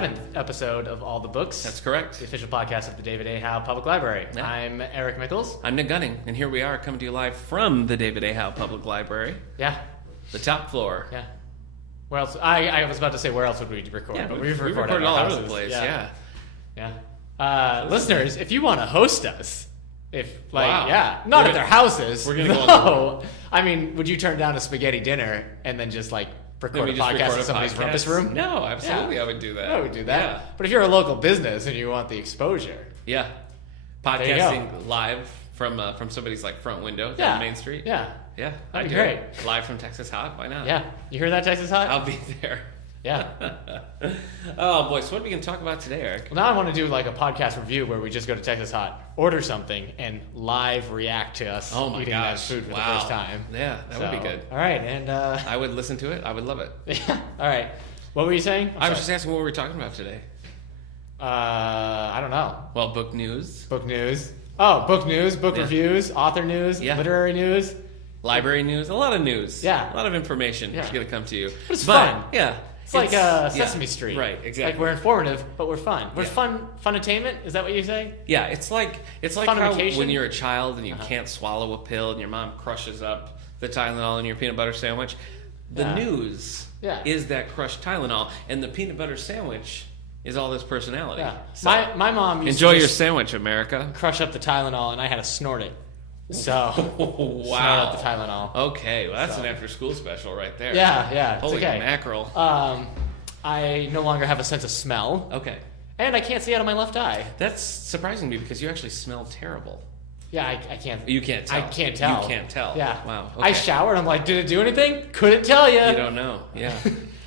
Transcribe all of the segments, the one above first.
7th episode of All the Books. That's correct. The official podcast of the David A. Howe Public Library. Yeah. I'm Eric Mickles. I'm Nick Gunning, and here we are coming to you live from the David A. Howe Public Library. Yeah. The top floor. Yeah. Where else? I was about to say where else would we record? Yeah, but we've recorded recorded at all our over the houses. place, yeah. Listeners, if you want to host us, Wow. not We're at their houses. we're gonna go on No. I mean, would you turn down a spaghetti dinner and then just Then record we a just podcast record in a somebody's podcast. rumpus room? No, absolutely, Yeah. I would do that. I would do that. Yeah. But if you're a local business and you want the exposure, Yeah. There you Podcasting live from somebody's front window down Main Street. Yeah. Yeah, That'd I'd be do great. it. Live from Texas Hot. Why not? Yeah. You hear that, Texas Hot? I'll be there. Yeah. Oh boy, so what are we gonna talk about today, Eric? Well, now I want to do a podcast review where we just go to Texas Hot, order something, and live react to us Oh my eating gosh! that food for wow. the first time. Yeah, that would be good. All right, and I would listen to it. I would love it. yeah. All right. What were you saying? I was just asking what we were talking about today. I don't know. Well, book news, Book news. Oh, book news, book Yeah. reviews, author news, Yeah. literary news. library news, a lot of news. Yeah. a lot of information Yeah. is gonna come to you. But it's fun. Yeah, It's like Sesame yeah. Street. Right, exactly. Like we're informative, but we're fun. We're Yeah. fun-attainment? Is that what you say? Yeah, it's like how Funification? when you're a child and you Uh-huh. can't swallow a pill and your mom crushes up the Tylenol in your peanut butter sandwich. The Yeah. news Yeah. is that crushed Tylenol, and the peanut butter sandwich is all this personality. Yeah. So, My mom used enjoy to your just sandwich, America. crush up the Tylenol, and I had to snort it. So, snort Wow. up the Tylenol. Okay, well that's So. an after-school special right there. Yeah, it's Holy okay. mackerel. I no longer have a sense of smell, Okay, and I can't see out of my left eye. that's surprising to me because you actually smell terrible. Yeah, I can't. You can't tell. I can't tell. You can't tell. Yeah. Wow. I okay. showered. I'm like, did it do anything? Couldn't tell you. You don't know. Yeah.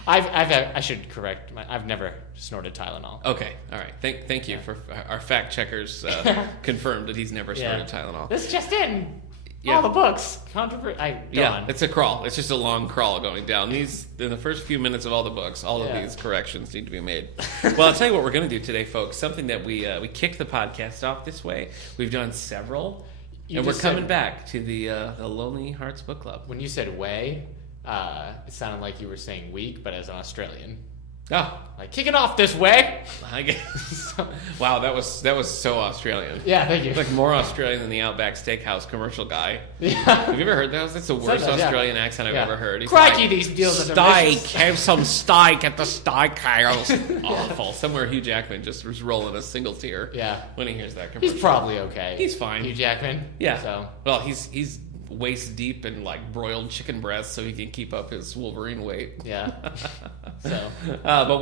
I should correct. I've never snorted Tylenol. Okay, all right. Thank you for our fact checkers confirmed that he's never snorted Tylenol. This just in. Yeah. All the books. Go Yeah, on. it's a crawl. It's just a long crawl going down. These in the first few minutes of all the books, all Yeah. of these corrections need to be made. Well, I'll tell you what we're going to do today, folks. Something that we kicked the podcast off this way. We've done several, You and we're just coming said- back to the Lonely Hearts Book Club. When you said way, it sounded like you were saying week, but as an Australian. Oh, Like, kicking off this way. I guess. Wow, that was so Australian. Yeah, thank you. Like more Australian than the Outback Steakhouse commercial guy. Yeah. Have you ever heard that? That's the worst Sometimes, yeah. Australian accent I've Yeah. ever heard. He's Crikey, like, these deals are steak, delicious. have some steak at the steakhouse. Awful. Somewhere Hugh Jackman just was rolling a single tear. Yeah. When he hears that commercial. He's probably okay. He's fine. Hugh Jackman. Yeah. So. Well, he's waist deep in broiled chicken breasts, so he can keep up his Wolverine weight. Yeah. So. But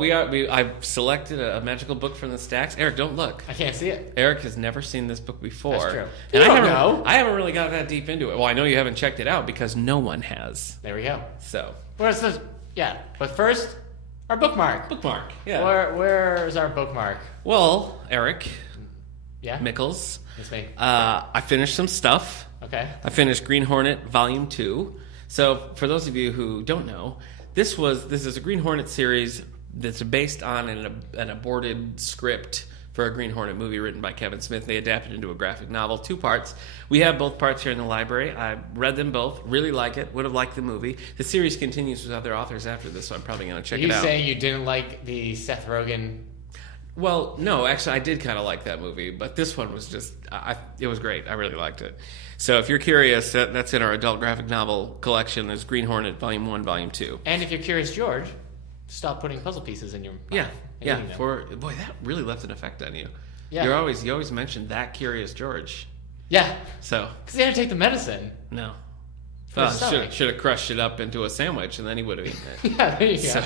I've selected a magical book from the stacks. Eric, don't look. I can't see it. Eric has never seen this book before. That's true. And You I don't haven't know. I haven't really got that deep into it. Well, I know you haven't checked it out because no one has. There we go. So, Where's the? Yeah. But first, our bookmark. bookmark. Yeah. Where's our bookmark? Well, Eric Yeah. Mickles, It's me. I finished some stuff. Okay. I finished Green Hornet Volume 2. So, for those of you who don't know, this is a Green Hornet series that's based on an aborted script for a Green Hornet movie written by Kevin Smith. They adapted into a graphic novel, 2 parts. We have both parts here in the library. I read them both, really like it, would have liked the movie. The series continues with other authors after this, so I'm probably going to check You it out. saying you didn't like the Seth Rogen? Well, no, actually, I did kind of like that movie, but this one was just, it was great. I really liked it. So if you're curious, that's in our adult graphic novel collection. There's Green Hornet Volume 1, Volume 2. And if you're curious, George, stop putting puzzle pieces in your mouth. Yeah, and yeah. eating them. Boy, that really left an effect on you. Yeah. You always mention that Curious George. Yeah, So, because he had to take the medicine. no. For his stomach. Should have crushed it up into a sandwich, and then he would have eaten it. Yeah, there you go. So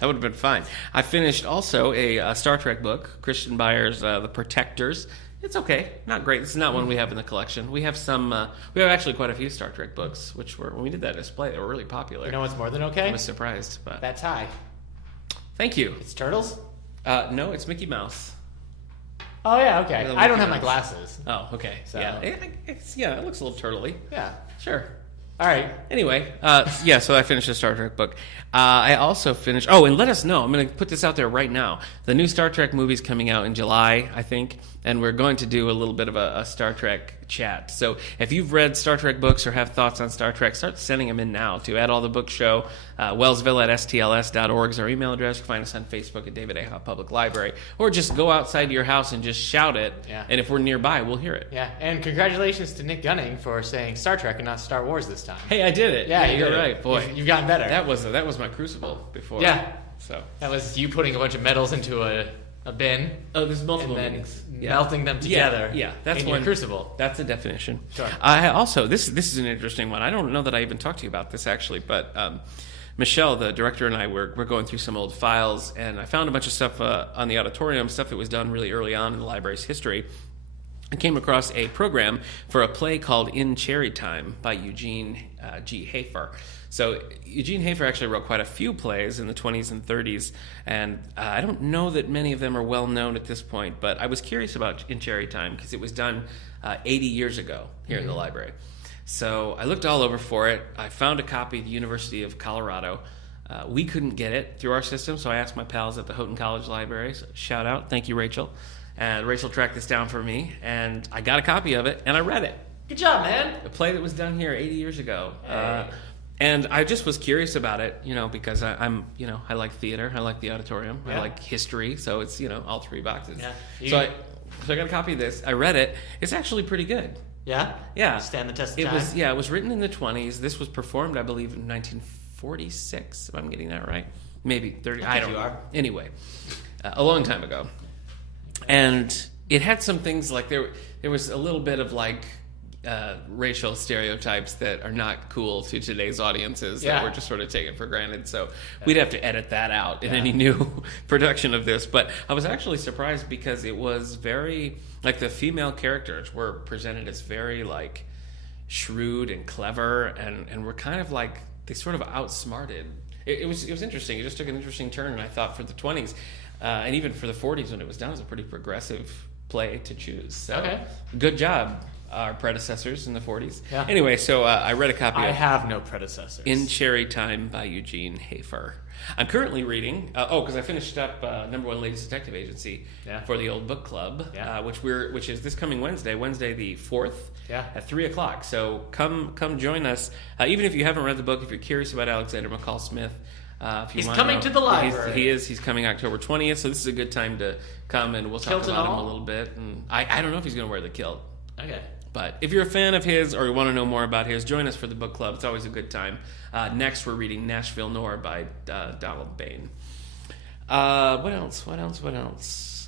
that would have been fine. I finished also a Star Trek book, Christian Byers' The Protectors. It's okay, not great. This is not one we have in the collection. We have some. We have actually quite a few Star Trek books, which were when we did that display, they were really popular. You know what's more than I okay? was surprised, but That tie. thank you. It's turtles? No, it's Mickey Mouse. Oh, yeah, okay. Little I don't Mickey have my Mouse. glasses. Oh, okay. So- Yeah, it looks a little turtley. Yeah. Sure. All right. Anyway, so I finished a Star Trek book. I also finished... Oh, and let us know. I'm going to put this out there right now. The new Star Trek movie's coming out in July, I think. and we're going to do a little bit of a Star Trek chat. So if you've read Star Trek books or have thoughts on Star Trek, start sending them in now to At All the Book Show. Wellsville@stls.org is our email address. You can find us on Facebook at David A. Howe Public Library. Or just go outside your house and just shout it. Yeah. And if we're nearby, we'll hear it. Yeah, and congratulations to Nick Gunning for saying Star Trek and not Star Wars this time. Hey, I did it. Yeah, you're did it. right. Boy, You've gotten better. that was my crucible before. Yeah. So. That was you putting a bunch of metals into a bin. Oh, there's multiple and then meanings. melting them together. Yeah, that's in one your crucible. That's the definition. Sure. I also this is an interesting one. I don't know that I even talked to you about this actually, but Michelle, the director, and I were going through some old files, and I found a bunch of stuff on the auditorium, stuff that was done really early on in the library's history. I came across a program for a play called In Cherry Time by Eugene G. Hafer. So Eugene Hafer actually wrote quite a few plays in the 20s and 30s, and I don't know that many of them are well known at this point, but I was curious about In Cherry Time because it was done 80 years ago here in the library. So I looked all over for it. I found a copy at the University of Colorado. We couldn't get it through our system, so I asked my pals at the Houghton College Library. So shout out. Thank you, Rachel. And Rachel tracked this down for me, and I got a copy of it, and I read it. Good job, man. A play that was done here 80 years ago. Hey. And I just was curious about it, because I'm, I like theater, I like the auditorium, I Yeah. like history, so it's, all three boxes. Yeah. So I got a copy of this. I read it. It's actually pretty good. Yeah? Yeah. Stand the test of It time? was, it was written in the 20s. This was performed, I believe, in 1946, if I'm getting that right. Maybe 30. I don't you know. are. Anyway, a long time ago. And it had some things like there was a little bit of like racial stereotypes that are not cool to today's audiences that we're just sort of taken for granted. So we'd have to edit that out in any new production of this. But I was actually surprised because it was very, like the female characters were presented as very like shrewd and clever and were kind of like, they sort of outsmarted. It was interesting. It just took an interesting turn. And I thought for the 20s and even for the 40s when it was done, it was a pretty progressive play to choose. So good job, our predecessors in the 40s. Yeah. Anyway, so I read a copy I of have no predecessors. In Cherry Time by Eugene Hafer. I'm currently reading, because I finished up number one Ladies Detective Agency for the Old Book Club, which is this coming Wednesday the 4th at 3 o'clock. So come join us. Even if you haven't read the book, if you're curious about Alexander McCall Smith, he's coming to the library. He's coming October 20th, so this is a good time to come and we'll talk about him a little bit. And I don't know if he's going to wear the kilt. Okay. But if you're a fan of his or you want to know more about his, join us for the book club. It's always a good time. Next, we're reading Nashville Noir by Donald Bain. What else?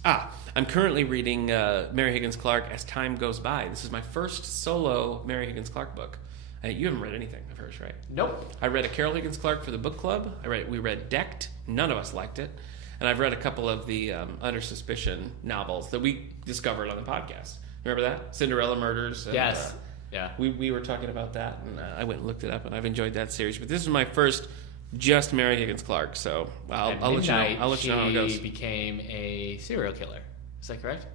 I'm currently reading Mary Higgins Clark As Time Goes By. This is my first solo Mary Higgins Clark book. You haven't read anything of hers, right? Nope. I read a Carol Higgins Clark for the book club. We read Decked. None of us liked it. And I've read a couple of the Under Suspicion novels that we discovered on the podcast. Remember that? Cinderella Murders. And, Yes. Yeah. We were talking about that, and I went and looked it up, and I've enjoyed that series. But this is my first just Mary Higgins Clark, so I'll let you know. I'll let you know how it goes. She became a serial killer. Is that correct?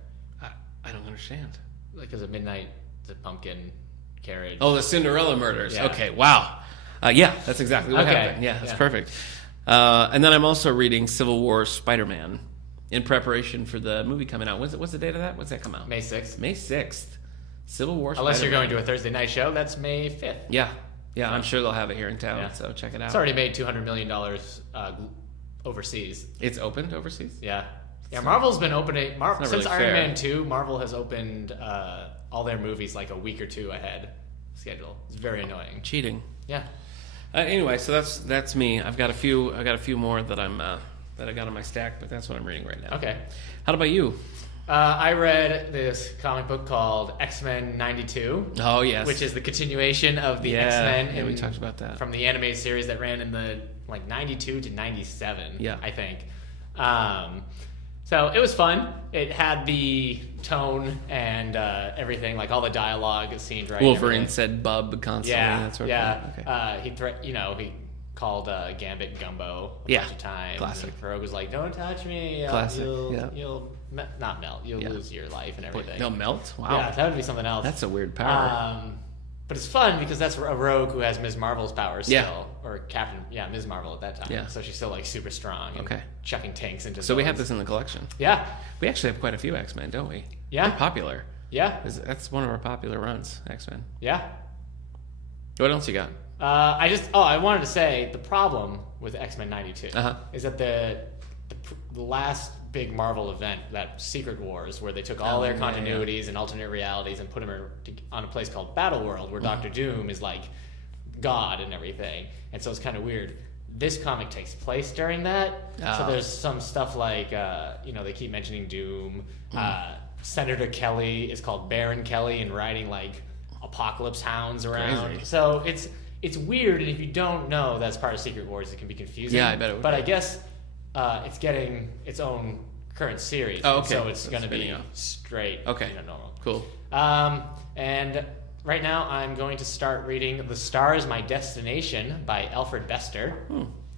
I don't understand. Like, as a midnight, the pumpkin carriage. Oh, the Cinderella Murders. Yeah. Okay, wow. Yeah, that's exactly what happened. Yeah, that's perfect. And then I'm also reading Civil War Spider-Man in preparation for the movie coming out. What's the date of that? When's that come out? May 6th. May 6th. Civil War Unless Spider-Man. you're going to a Thursday night show, that's May 5th. Yeah, I'm sure they'll have it here in town, so check it out. It's already made $200 million overseas. It's opened overseas? Yeah. Yeah, Marvel's been opening... not since really Iron fair. Man 2, Marvel has opened all their movies like a week or two ahead schedule. It's very annoying. Cheating. Yeah. Anyway, so that's me. I've got a few more that I got on my stack, but that's what I'm reading right now. Okay. How about you? I read this comic book called X-Men 92. Oh, yes. Which is the continuation of the X-Men. Yeah, we talked about that. From the animated series that ran in the 92 to 97, I think. So it was fun. It had the tone and everything, like all the dialogue seemed right. Wolverine said "bub" constantly. Yeah, that sort of thing. Okay. He called Gambit Gumbo a bunch of times. Classic. And Rogue was like, "Don't touch me. Classic. You'll not melt. You'll lose your life and everything." They'll melt? Wow. Yeah, that would be something else. That's a weird power. But it's fun because that's a Rogue who has Ms. Marvel's powers still. Yeah. Or Ms. Marvel at that time. Yeah. So she's still like super strong and chucking tanks into So we villains. have this in the collection. Yeah. We actually have quite a few X-Men, don't we? Yeah. They're popular. Yeah. That's one of our popular runs, X-Men. Yeah. What else you got? I wanted to say the problem with X-Men 92 Uh-huh. is that the last big Marvel event, that Secret Wars, where they took all their continuities and alternate realities and put them on a place called Battle World, where Doctor Doom is like God and everything, and so it's kind of weird. This comic takes place during that, so there's some stuff like they keep mentioning Doom. Senator Kelly is called Baron Kelly and riding like apocalypse hounds around. Crazy. So it's weird, and if you don't know that's part of Secret Wars, it can be confusing. Yeah, I bet it would. But I guess it's getting its own current series. Oh, okay. So it's going to be spinning off. straight, Okay. normal. Cool. And right now I'm going to start reading The Star Is My Destination by Alfred Bester.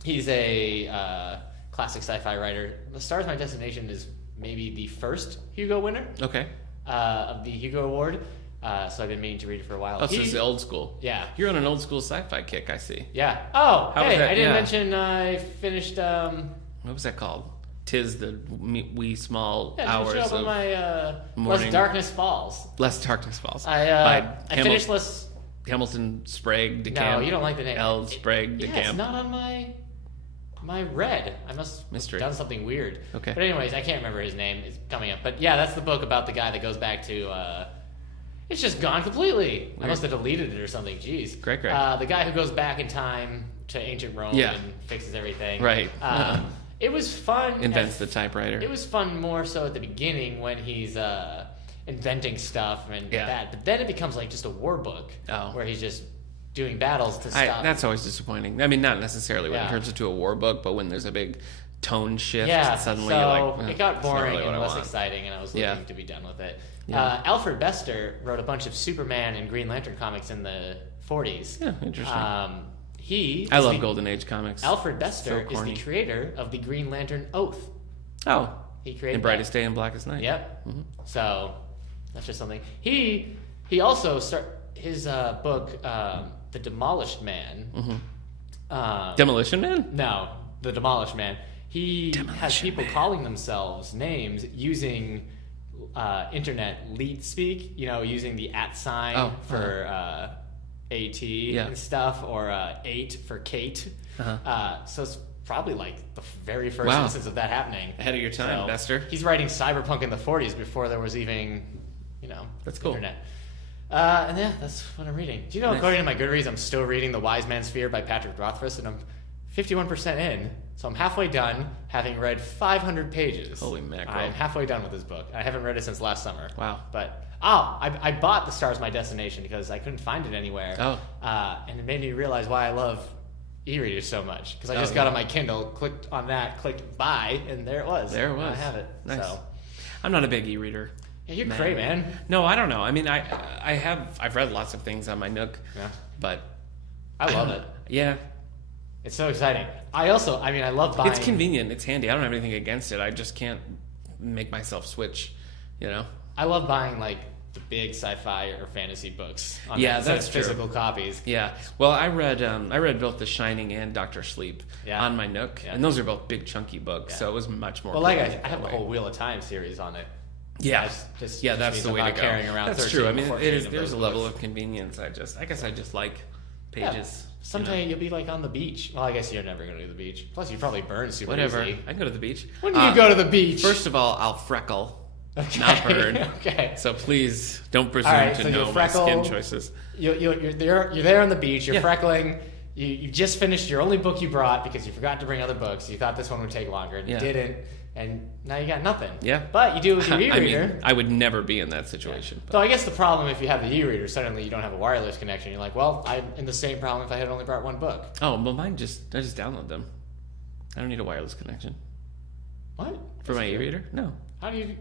He's a classic sci-fi writer. The Star Is My Destination is maybe the first Hugo winner Okay. of the Hugo Award. So I've been meaning to read it for a while. Oh, so it's old school. Yeah. You're on an old school sci-fi kick, I see. Yeah. Oh, How was hey, that? I didn't Yeah. mention I finished... What was that called? 'Tis the wee small Yeah, hours finish up on of my morning. Less Darkness Falls. Less Darkness Falls. I finished Less. Hamilton Sprague de No, Camp. you don't like the name. L. Sprague de Yeah, it's Camp. not on my red. I must have Mystery. done something weird. Okay. But anyways, I can't remember his name. It's coming up. But yeah, that's the book about the guy that goes back to. It's just gone completely. I must have deleted it or something. Jeez. Great. The guy who goes back in time to ancient Rome Yeah. and fixes everything. Right. It was fun. Invents the typewriter. It was fun more so at the beginning when he's inventing stuff and Yeah. that. But then it becomes like just a war book where he's just doing battles to stop. That's always disappointing. I mean, not necessarily when it Yeah. turns into a war book, but when there's a big tone shift, Yeah, suddenly so you're like, it got that's not boring really what and I less want. exciting, and I was Yeah. looking to be done with it. Yeah. Alfred Bester wrote a bunch of Superman and Green Lantern comics in the 40s. Yeah, interesting. I love Golden Age comics. Alfred Bester So is corny. the creator of the Green Lantern Oath. Oh, He created in Brightest Day and Blackest Night. Yep. So that's just something. He also his book, The Demolished Man. Demolition Man? No, The Demolished Man. He has Demolition people Man. calling themselves names using internet leet speak. Using the @ sign for AT and stuff, or 8 for Kate. So it's probably like the very first Wow. instance of that happening. Ahead of your time, Bester. He's writing cyberpunk in the 40s before there was even, That's cool. internet. And yeah, that's what I'm reading. Do you know, Nice. according to my Goodreads, I'm still reading The Wise Man's Fear by Patrick Rothfuss, and I'm 51% in. So I'm halfway done, having read 500 pages. Holy mackerel. I'm halfway done with this book. I haven't read it since last summer. Wow. But, I bought The Star Is My Destination because I couldn't find it anywhere. Oh. And it made me realize why I love e-readers so much. Because I just got on my Kindle, clicked on that, clicked buy, and there it was. There it was. I have it. Nice. So, I'm not a big e-reader. yeah, you're great, man. No, I don't know. I mean, I've read lots of things on my Nook, Yeah. but I love it. yeah, It's so exciting. I love buying. it's convenient. It's handy. I don't have anything against it. I just can't make myself switch. I love buying like the big sci-fi or fantasy books. On Yeah, instead of that's true. physical copies. Yeah. Well, I read both The Shining and Doctor Sleep Yeah. on my Nook, Yeah. and those are both big chunky books, Yeah. so it was much more. Well, like I convenient have that the way. whole Wheel of Time series on it. Yeah, Just that's means the I'm way to not go. carrying around That's 13, true. I mean, 14 of there's those a level books. of convenience. I guess I just like Yeah. pages. Someday you'll be like on the beach. Well, I guess you're never going to do the beach. Plus, you probably burn super Whatever. easy. I can go to the beach. When do you go to the beach? First of all, I'll freckle, Okay. not burn. Okay. So please don't presume All right, to so know you'll my freckle. skin choices. You're there on the beach. You're Yeah. freckling. You just finished your only book you brought because you forgot to bring other books. You thought this one would take longer, and Yeah. you didn't. And now you got nothing. Yeah. But you do it with your I e-reader. mean, I would never be in that situation. So I guess the problem if you have the e-reader, suddenly you don't have a wireless connection. You're like, well, I'm in the same problem if I had only brought one book. Oh, well, I just download them. I don't need a wireless connection What? for my e-reader. No. How do you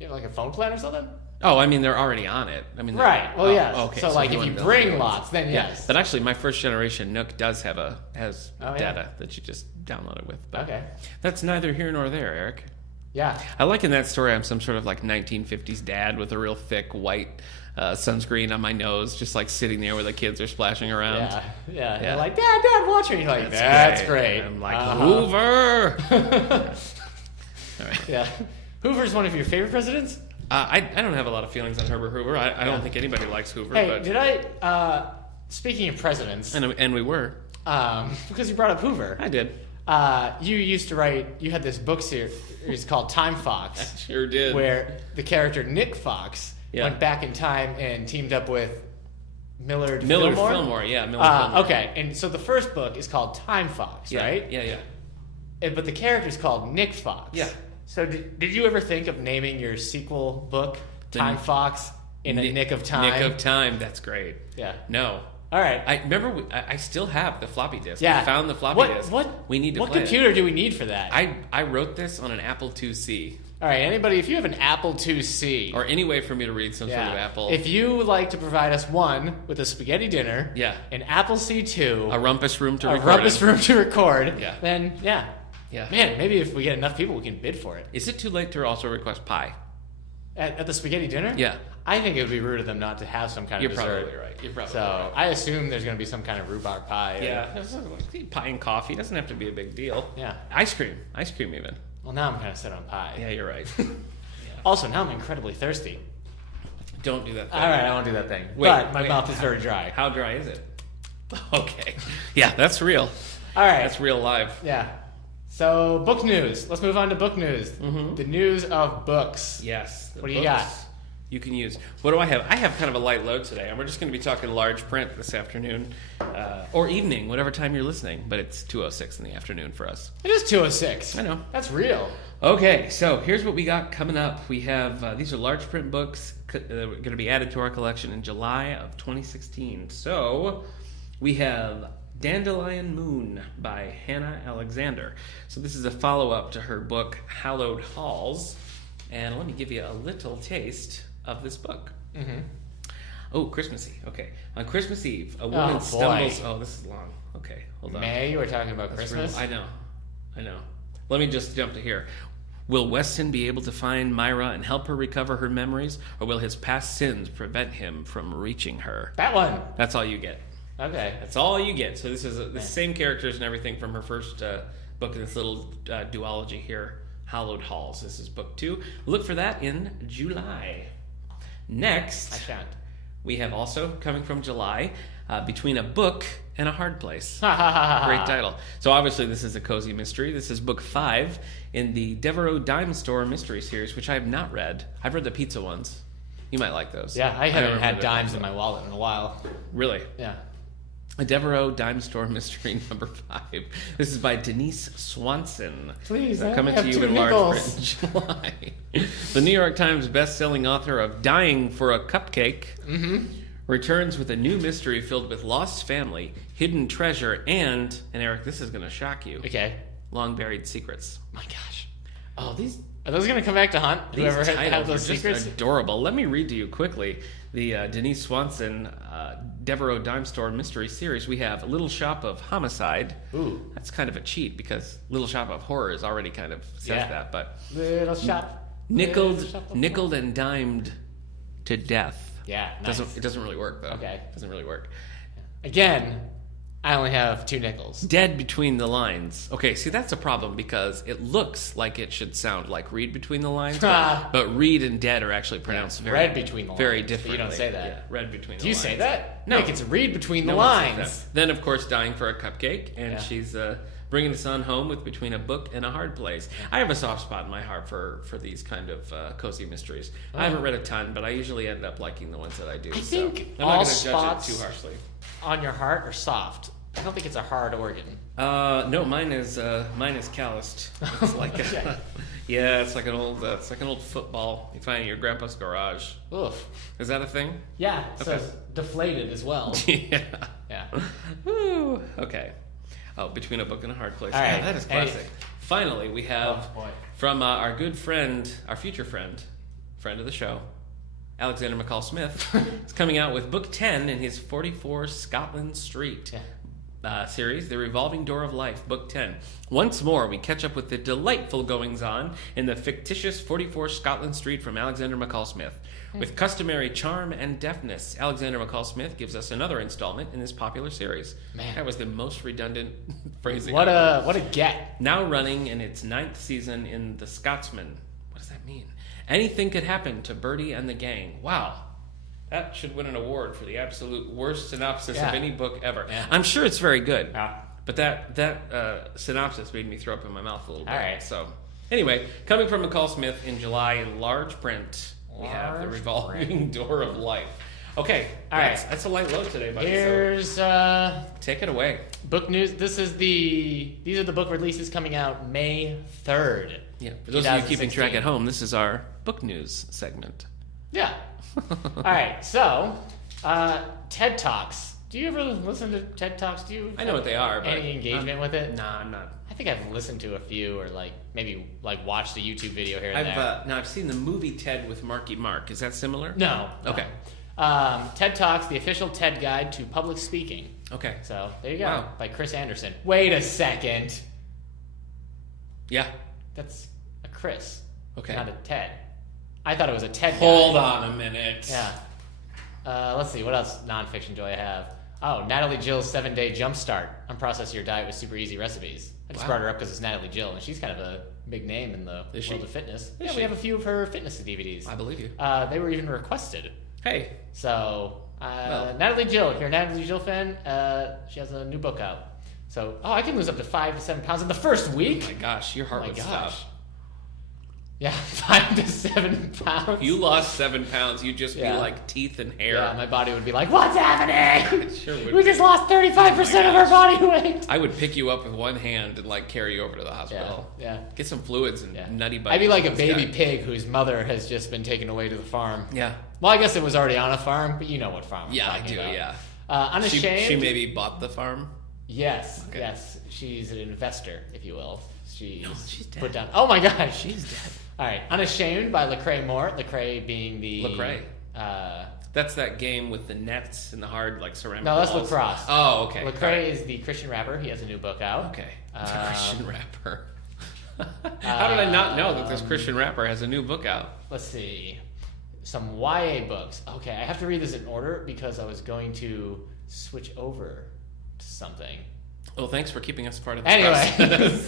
have like a phone plan or something? Oh, I mean, they're already on it. I mean, Right. Well, oh, yes. Okay. So like if you want to bring download lots, then Yeah. yes. But actually, my first generation Nook does has Oh, yeah. data that you just download it with. But Okay. That's neither here nor there, Eric. Yeah. I like in that story I'm some sort of like 1950s dad with a real thick white sunscreen on my nose, just like sitting there where the kids are splashing around. Yeah. Yeah. Yeah. You're like, Dad, watch me. You're like, that's great. And I'm like, Uh-huh. Hoover! All right. Yeah. Hoover's one of your favorite presidents? I don't have a lot of feelings on Herbert Hoover. I don't think anybody likes Hoover. Hey, but did I? Speaking of presidents, and we were. because you brought up Hoover, I did. you used to write. You had this book series called Time Fox. I sure did. Where the character Nick Fox went back in time and teamed up with Millard Fillmore. Yeah, Millard Fillmore. Okay, and so the first book is called Time Fox, right? Yeah. But the character's called Nick Fox. Yeah. So did you ever think of naming your sequel book Time Fox in a Nick of Time? Nick of Time. That's great. Yeah. No. All right. I remember. I still have the floppy disk. Yeah. I found the floppy disk. What? We need to What play computer it. do we need for that? I wrote this on an Apple IIc. All right. Anybody, if you have an Apple IIc, Or any way for me to read some sort of Apple. If you would like to provide us one with a spaghetti dinner, an Apple C2, a rumpus room to a record. rumpus room to record, Yeah. then Yeah. man, maybe if we get enough people, we can bid for it. Is it too late to also request pie? At the spaghetti dinner? Yeah. I think it would be rude of them not to have some kind You're of dessert. probably right. You're probably So right. I assume there's going to be some kind of rhubarb pie. Yeah. Pie and coffee doesn't have to be a big deal. Yeah. Ice cream even. Well, now I'm kind of set on pie. Yeah, you're right. Also, now I'm incredibly thirsty. Don't do that thing. All right, I won't do that thing. Wait, but my wait. mouth is very dry. How dry is it? Okay. Yeah, that's real. All right. That's real live. Yeah. So, book news. Let's move on to book news. Mm-hmm. The news of books. Yes. What do you got? You can use. What do I have? I have kind of a light load today, and we're just going to be talking large print this afternoon, or evening, whatever time you're listening. But it's 2:06 in the afternoon for us. It is 2:06. I know. That's real. Okay, so here's what we got coming up. We have these are large print books going to be added to our collection in July of 2016. So we have Dandelion Moon by Hannah Alexander. So this is a follow-up to her book Hallowed Halls, and let me give you a little taste of this book. Mm-hmm. Oh, Christmassy. Okay, on Christmas Eve, a woman stumbles. Oh, this is long. Okay, hold on. May, we're talking about That's Christmas. real. I know. Let me just jump to here. Will Weston be able to find Myra and help her recover her memories, or will his past sins prevent him from reaching her? That one. That's all you get. Okay. That's all you get. So this is the same characters and everything from her first book in this little duology here, Hallowed Halls. This is book 2. Look for that in July. Next, I shan't. we have also coming from July, Between a Book and a Hard Place. Ha ha ha ha. Great title. So obviously this is a cozy mystery. This is book 5 in the Devereaux Dime Store mystery series, which I have not read. I've read the pizza ones. You might like those. Yeah, I haven't don't had remember dimes the in my wallet in a while. Really? Yeah. A Devereaux Dime Store mystery number 5. This is by Denise Swanson. Please, I coming have to you 2 in large nickels. print in July. The New York Times best-selling author of Dying for a Cupcake returns with a new mystery filled with lost family, hidden treasure, and Eric, this is going to shock you. Okay. Long-buried secrets. My gosh. Oh, these Are those going to come back to haunt whoever These had titles those are just secrets? adorable. Let me read to you quickly the Denise Swanson Devereaux Dime Store mystery series. We have Little Shop of Homicide. Ooh. That's kind of a cheat because Little Shop of Horror is already kind of says Yeah. that. But Little shop. nickeled, Little shop of- nickeled and dimed to death. Yeah, nice. It doesn't really work though. Okay. Doesn't really work. Again, I only have 2 nickels. Dead between the lines. Okay, see that's a problem because it looks like it should sound like read between the lines, but read and dead are actually pronounced read between the very lines, but differently. you don't say that. Yeah, read between the Do you lines. say that? No. Nick, it's read between the No one says lines. that. Then, of course, Dying for a Cupcake, and Yeah. she's bringing the son home with Between a Book and a Hard Place. I have a soft spot in my heart for these kind of cozy mysteries. I haven't read a ton, but I usually end up liking the ones that I do. I think I'm all not going to judge spots it too harshly. on your heart are soft. I don't think it's a hard organ. No, mine is calloused. It's like Okay. yeah, it's like an old football you find in your grandpa's garage. Oof. Is that a thing? Yeah, it Okay. says deflated as well. Yeah. Yeah. Woo. Okay. Oh, Between a Book and a Hard Place. All Yeah, right. that is classic. Finally, we have Oh, boy. from our good friend, our future friend of the show, Alexander McCall Smith, is coming out with book 10 in his 44 Scotland Street series, The Revolving Door of Life, book 10. Once more, we catch up with the delightful goings-on in the fictitious 44 Scotland Street from Alexander McCall Smith. With customary charm and deftness, Alexander McCall Smith gives us another installment in this popular series. Man. That was the most redundant phrasing. What a get. Now running in its 9th season in The Scotsman, What does that mean? Anything could happen to Birdie and the gang. Wow. That should win an award for the absolute worst synopsis of any book ever. Yeah. I'm sure it's very good. Yeah. But that synopsis made me throw up in my mouth a little bit. All right. So, anyway, coming from McCall Smith in July in large print, we have The Revolving Door of Life. Okay, all right. That's a light load today, buddy. Here's take it away. Book news. These are the book releases coming out May 3rd. Yeah. For those of you keeping track at home, this is our book news segment. Yeah. All right. So, TED Talks. Do you ever listen to TED Talks? I know what they are, but any engagement with it? Nah, I'm not. I think I've listened to a few, or maybe watched a YouTube video here and there. Now I've seen the movie TED with Marky Mark. Is that similar? No. Okay. TED Talks, the official TED guide to public speaking. Okay. So there you go. Wow. By Chris Anderson. Wait a second. Yeah. That's a Chris. Okay. Not a TED. I thought it was a TED Hold guide. on a minute. Yeah. Let's see. What else nonfiction do I have? Oh, Natalie Jill's 7-Day Jumpstart. Unprocess your diet with super easy recipes. I just brought her up because it's Natalie Jill, and she's kind of a big name in the world of fitness. We have a few of her fitness DVDs. I believe you. They were even requested. Hey. So, Natalie Jill, if you're a Natalie Jill fan, she has a new book out. So, I can lose up to 5 to 7 pounds in the first week. Oh my gosh, your heart would stop. Yeah, 5 to 7 pounds. If you lost 7 pounds, you'd just be like teeth and hair. Yeah, my body would be like, what's happening? Sure would. We just lost 35% of our body weight. I would pick you up with one hand and carry you over to the hospital. Yeah. Get some fluids and nutty bites. I'd be like a baby pig whose mother has just been taken away to the farm. Yeah. Well, I guess it was already on a farm, but you know what farm I'm talking about. Yeah. Unashamed. She maybe bought the farm? Yes. Okay. Yes. She's an investor, if you will. She's dead. Put down. Oh my gosh. She's dead. All right. Unashamed by Lecrae Mort. Lecrae being the... Lecrae. That's that game with the nets and the hard ceramic No, that's balls. lacrosse. Oh, okay. Lecrae is the Christian rapper. He has a new book out. Okay. The Christian rapper. How did I not know that this Christian rapper has a new book out? Let's see. Some YA books. Okay, I have to read this in order because I was going to switch over to something. Well, thanks for keeping us part of the Anyway,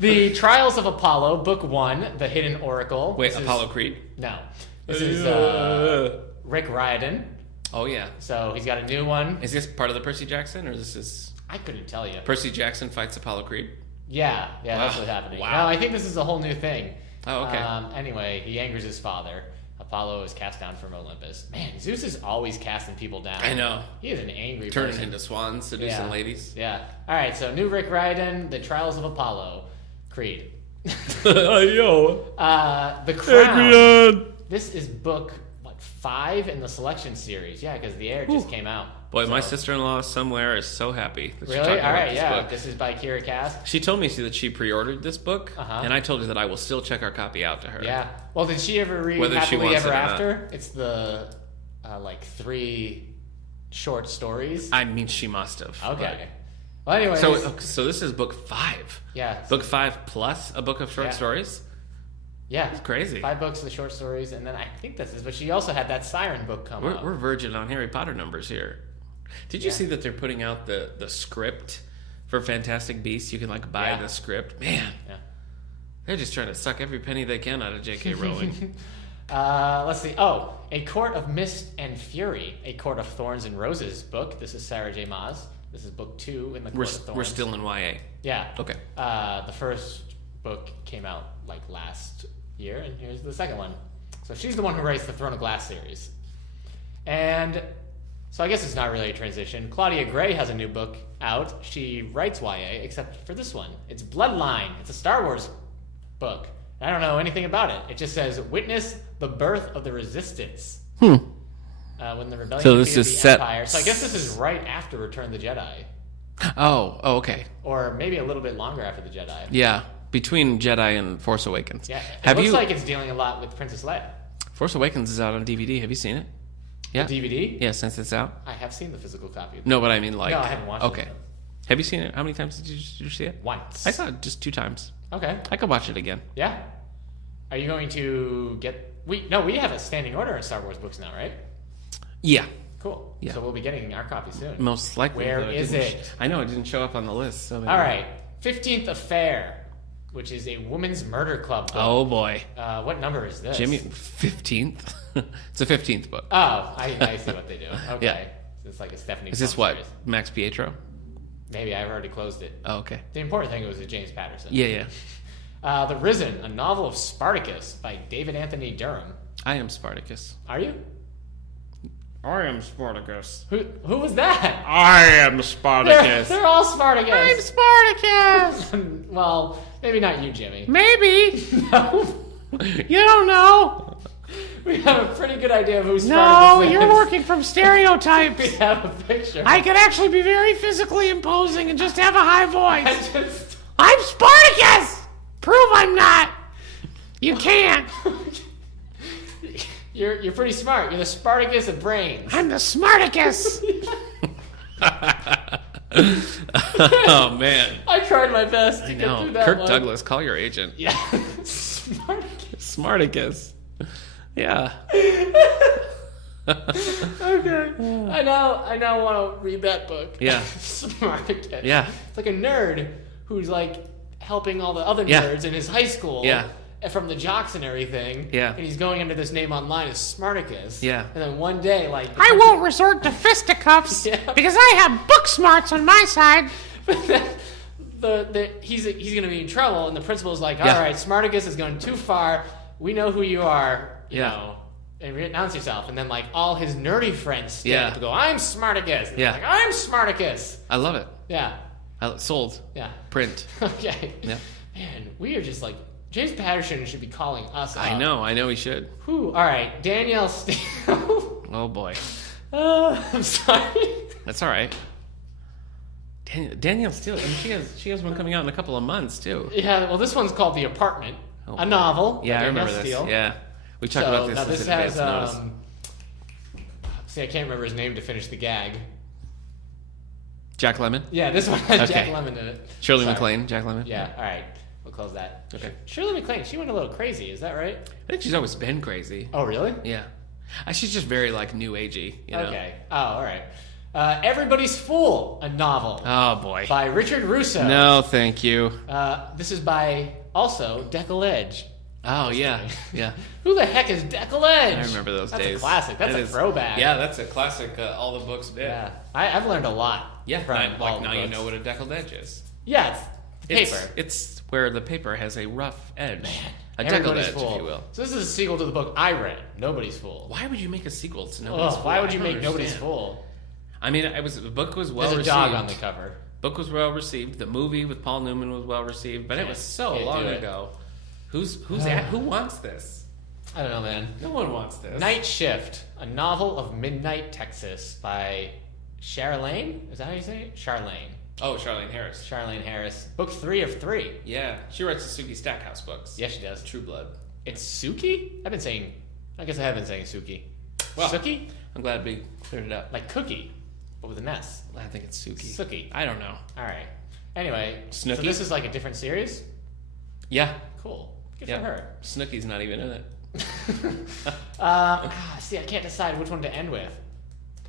The Trials of Apollo, Book 1, The Hidden Oracle. Wait, Apollo Creed? No. This is Rick Riordan. Oh, yeah. So he's got a new one. Is this part of the Percy Jackson, or this is... I couldn't tell you. Percy Jackson fights Apollo Creed? Yeah, that's what's happening. Wow. No, I think this is a whole new thing. Oh, okay. Anyway, he angers his father. Apollo is cast down from Olympus. Man, Zeus is always casting people down. I know. He is an angry Turning person. into swans, seducing ladies. Yeah. All right, so new Rick Riordan, The Trials of Apollo, Creed. Yo. The Crown. Adrian. This is book, 5 in the selection series. Yeah, because The Heir just came out. Boy, my sister-in-law somewhere is so happy that she's Really? talking All right, about this book. This is by Kira Cass. She told me that she pre-ordered this book, and I told her that I will still check our copy out to her. Yeah. Well, did she ever read Whether she Happily wants Ever it or After? It's the 3 short stories. I mean, she must have. Okay. Well, anyway. So this is book 5. Yeah. Book 5 plus a book of short stories? Yeah. It's crazy. 5 books of the short stories, and then I think this is, but she also had that Siren book come out. We're virgin on Harry Potter numbers here. Did you see that they're putting out the script for Fantastic Beasts? You can buy the script. Man. Yeah. They're just trying to suck every penny they can out of J.K. Rowling. Let's see. Oh, A Court of Mist and Fury, A Court of Thorns and Roses book. This is Sarah J. Maas. This is book 2 in the Court of Thorns. We're still in YA. Yeah. Okay. The first book came out last year, and here's the second one. So she's the one who writes the Throne of Glass series. And so I guess it's not really a transition. Claudia Gray has a new book out. She writes YA, except for this one. It's Bloodline. It's a Star Wars book. I don't know anything about it. It just says, witness the birth of the Resistance. When the rebellion defeated the Empire. So I guess this is right after Return of the Jedi. Oh, okay. Or maybe a little bit longer after the Jedi. Yeah, between Jedi and Force Awakens. Yeah, it looks like it's dealing a lot with Princess Leia. Force Awakens is out on DVD. Have you seen it? Yeah. The DVD? Yeah, since it's out. I have seen the physical copy. No, but I mean No, I haven't watched it. Okay. Have you seen it? How many times did you see it? Once. I saw it just 2 times. Okay. I could watch it again. Yeah. Are you going to get... We have a standing order in Star Wars books now, right? Yeah. Cool. Yeah. So we'll be getting our copy soon. Most likely. Where is it? I know, it didn't show up on the list. So All right. 15th Affair. which is a women's murder club book. Oh boy, what number is this? Jimmy, 15th. It's a 15th book. Oh, I see what they do. Okay. Yeah. So it's like a Stephanie. Is this Plum what series. Max Pietro? Maybe I've already closed it. Oh, okay. The important thing was James Patterson. Yeah. The Risen, a novel of Spartacus by David Anthony Durham. I am Spartacus. Are you? I am Spartacus. Who was that? I am Spartacus. They're all Spartacus. I'm Spartacus. Well, maybe not you, Jimmy. Maybe. No. You don't know. We have a pretty good idea of who No, Spartacus is. you're working from stereotypes. We have a picture. I could actually be very physically imposing and just have a high voice. just... I'm Spartacus. Prove I'm not. You can't. You're pretty smart. You're the Spartacus of brains. I'm the Smarticus. Oh man. I tried my best to get No, through that Kirk one. Douglas, call your agent. Yeah. Spartacus. Smarticus. Yeah. Okay. I now want to read that book. Yeah. Smartacus. Yeah. It's like a nerd who's like helping all the other Yeah. nerds in his high school. Yeah. From the jocks and everything. Yeah. And he's going under this name online as Smartacus. Yeah. And then one day, like... I won't resort to fisticuffs Yeah. because I have book smarts on my side. He's going to be in trouble, and the principal's like, all Yeah. right, Smartacus has gone too far. We know who you are, you Yeah. know, and renounce yourself. And then, like, all his nerdy friends stand Yeah. up and go, I'm Smartacus. And Yeah. they're like, I'm Smartacus. I love it. Yeah. Sold. Yeah. Print. Okay. Yeah. Man, we are just like, James Patterson should be calling us up. I know he should. Whew. All right, Danielle Steele. Oh boy. I'm sorry. That's all right. Danielle Steele, and she has one coming out in a couple of months too. Yeah, well, this one's called The Apartment, Oh, a boy. novel. Yeah, by I remember Danielle this. Steele. Yeah, we talked So, about this. now as this an has, advance notice. see, I can't remember his name to finish the gag. Jack Lemmon, Yeah, this one has Okay. Jack Lemmon in it. Shirley Sorry. MacLaine, Jack Lemmon. Yeah, all right. We'll close that. Okay. Shirley MacLaine, she went a little crazy. Is that right? I think she's always been crazy. Oh, really? Yeah, she's just very like new agey. You know? Okay. Oh, all right. Everybody's Fool, a novel Oh boy. by Richard Russo. No, thank you. This is by also Deckel Edge. Oh yeah, yeah. Who the heck is Deckel Edge? I remember those That's days. a classic. That's That a is- throwback. Yeah, that's a classic. All the books did. Yeah. I've learned a lot. Yeah, from now, all like the now you books. know what a deckled edge is. Yeah, it's paper. It's where the paper has a rough edge. A deckled Everybody's edge, Fool. if you will. So this is a sequel to the book I read, Nobody's Fool. Why would you make a sequel to Nobody's Fool? Why would I you don't make Nobody's understand. Fool? I mean, the book was well There's a received. dog on the cover. Book was well received. The movie with Paul Newman was well received, but it was so Can't long do it. ago. Who wants this? I don't know, man. No one wants this. Night Shift, a novel of midnight Texas by Charlene. Is that how you say it? Charlene. Oh, Charlene Harris. Charlene Harris. Book 3 of 3. Yeah, she writes the Suki Stackhouse books. Yes, she does. True Blood. It's Suki? I guess I have been saying Suki. Well, Suki? I'm glad we cleared it up. Like cookie, but with an S. I think it's Suki. Suki. I don't know. All right. Anyway, so Snooki? this is like a different series? Yeah. Cool. Good Yeah. for her. Snooki's not even in it. See, I can't decide which one to end with.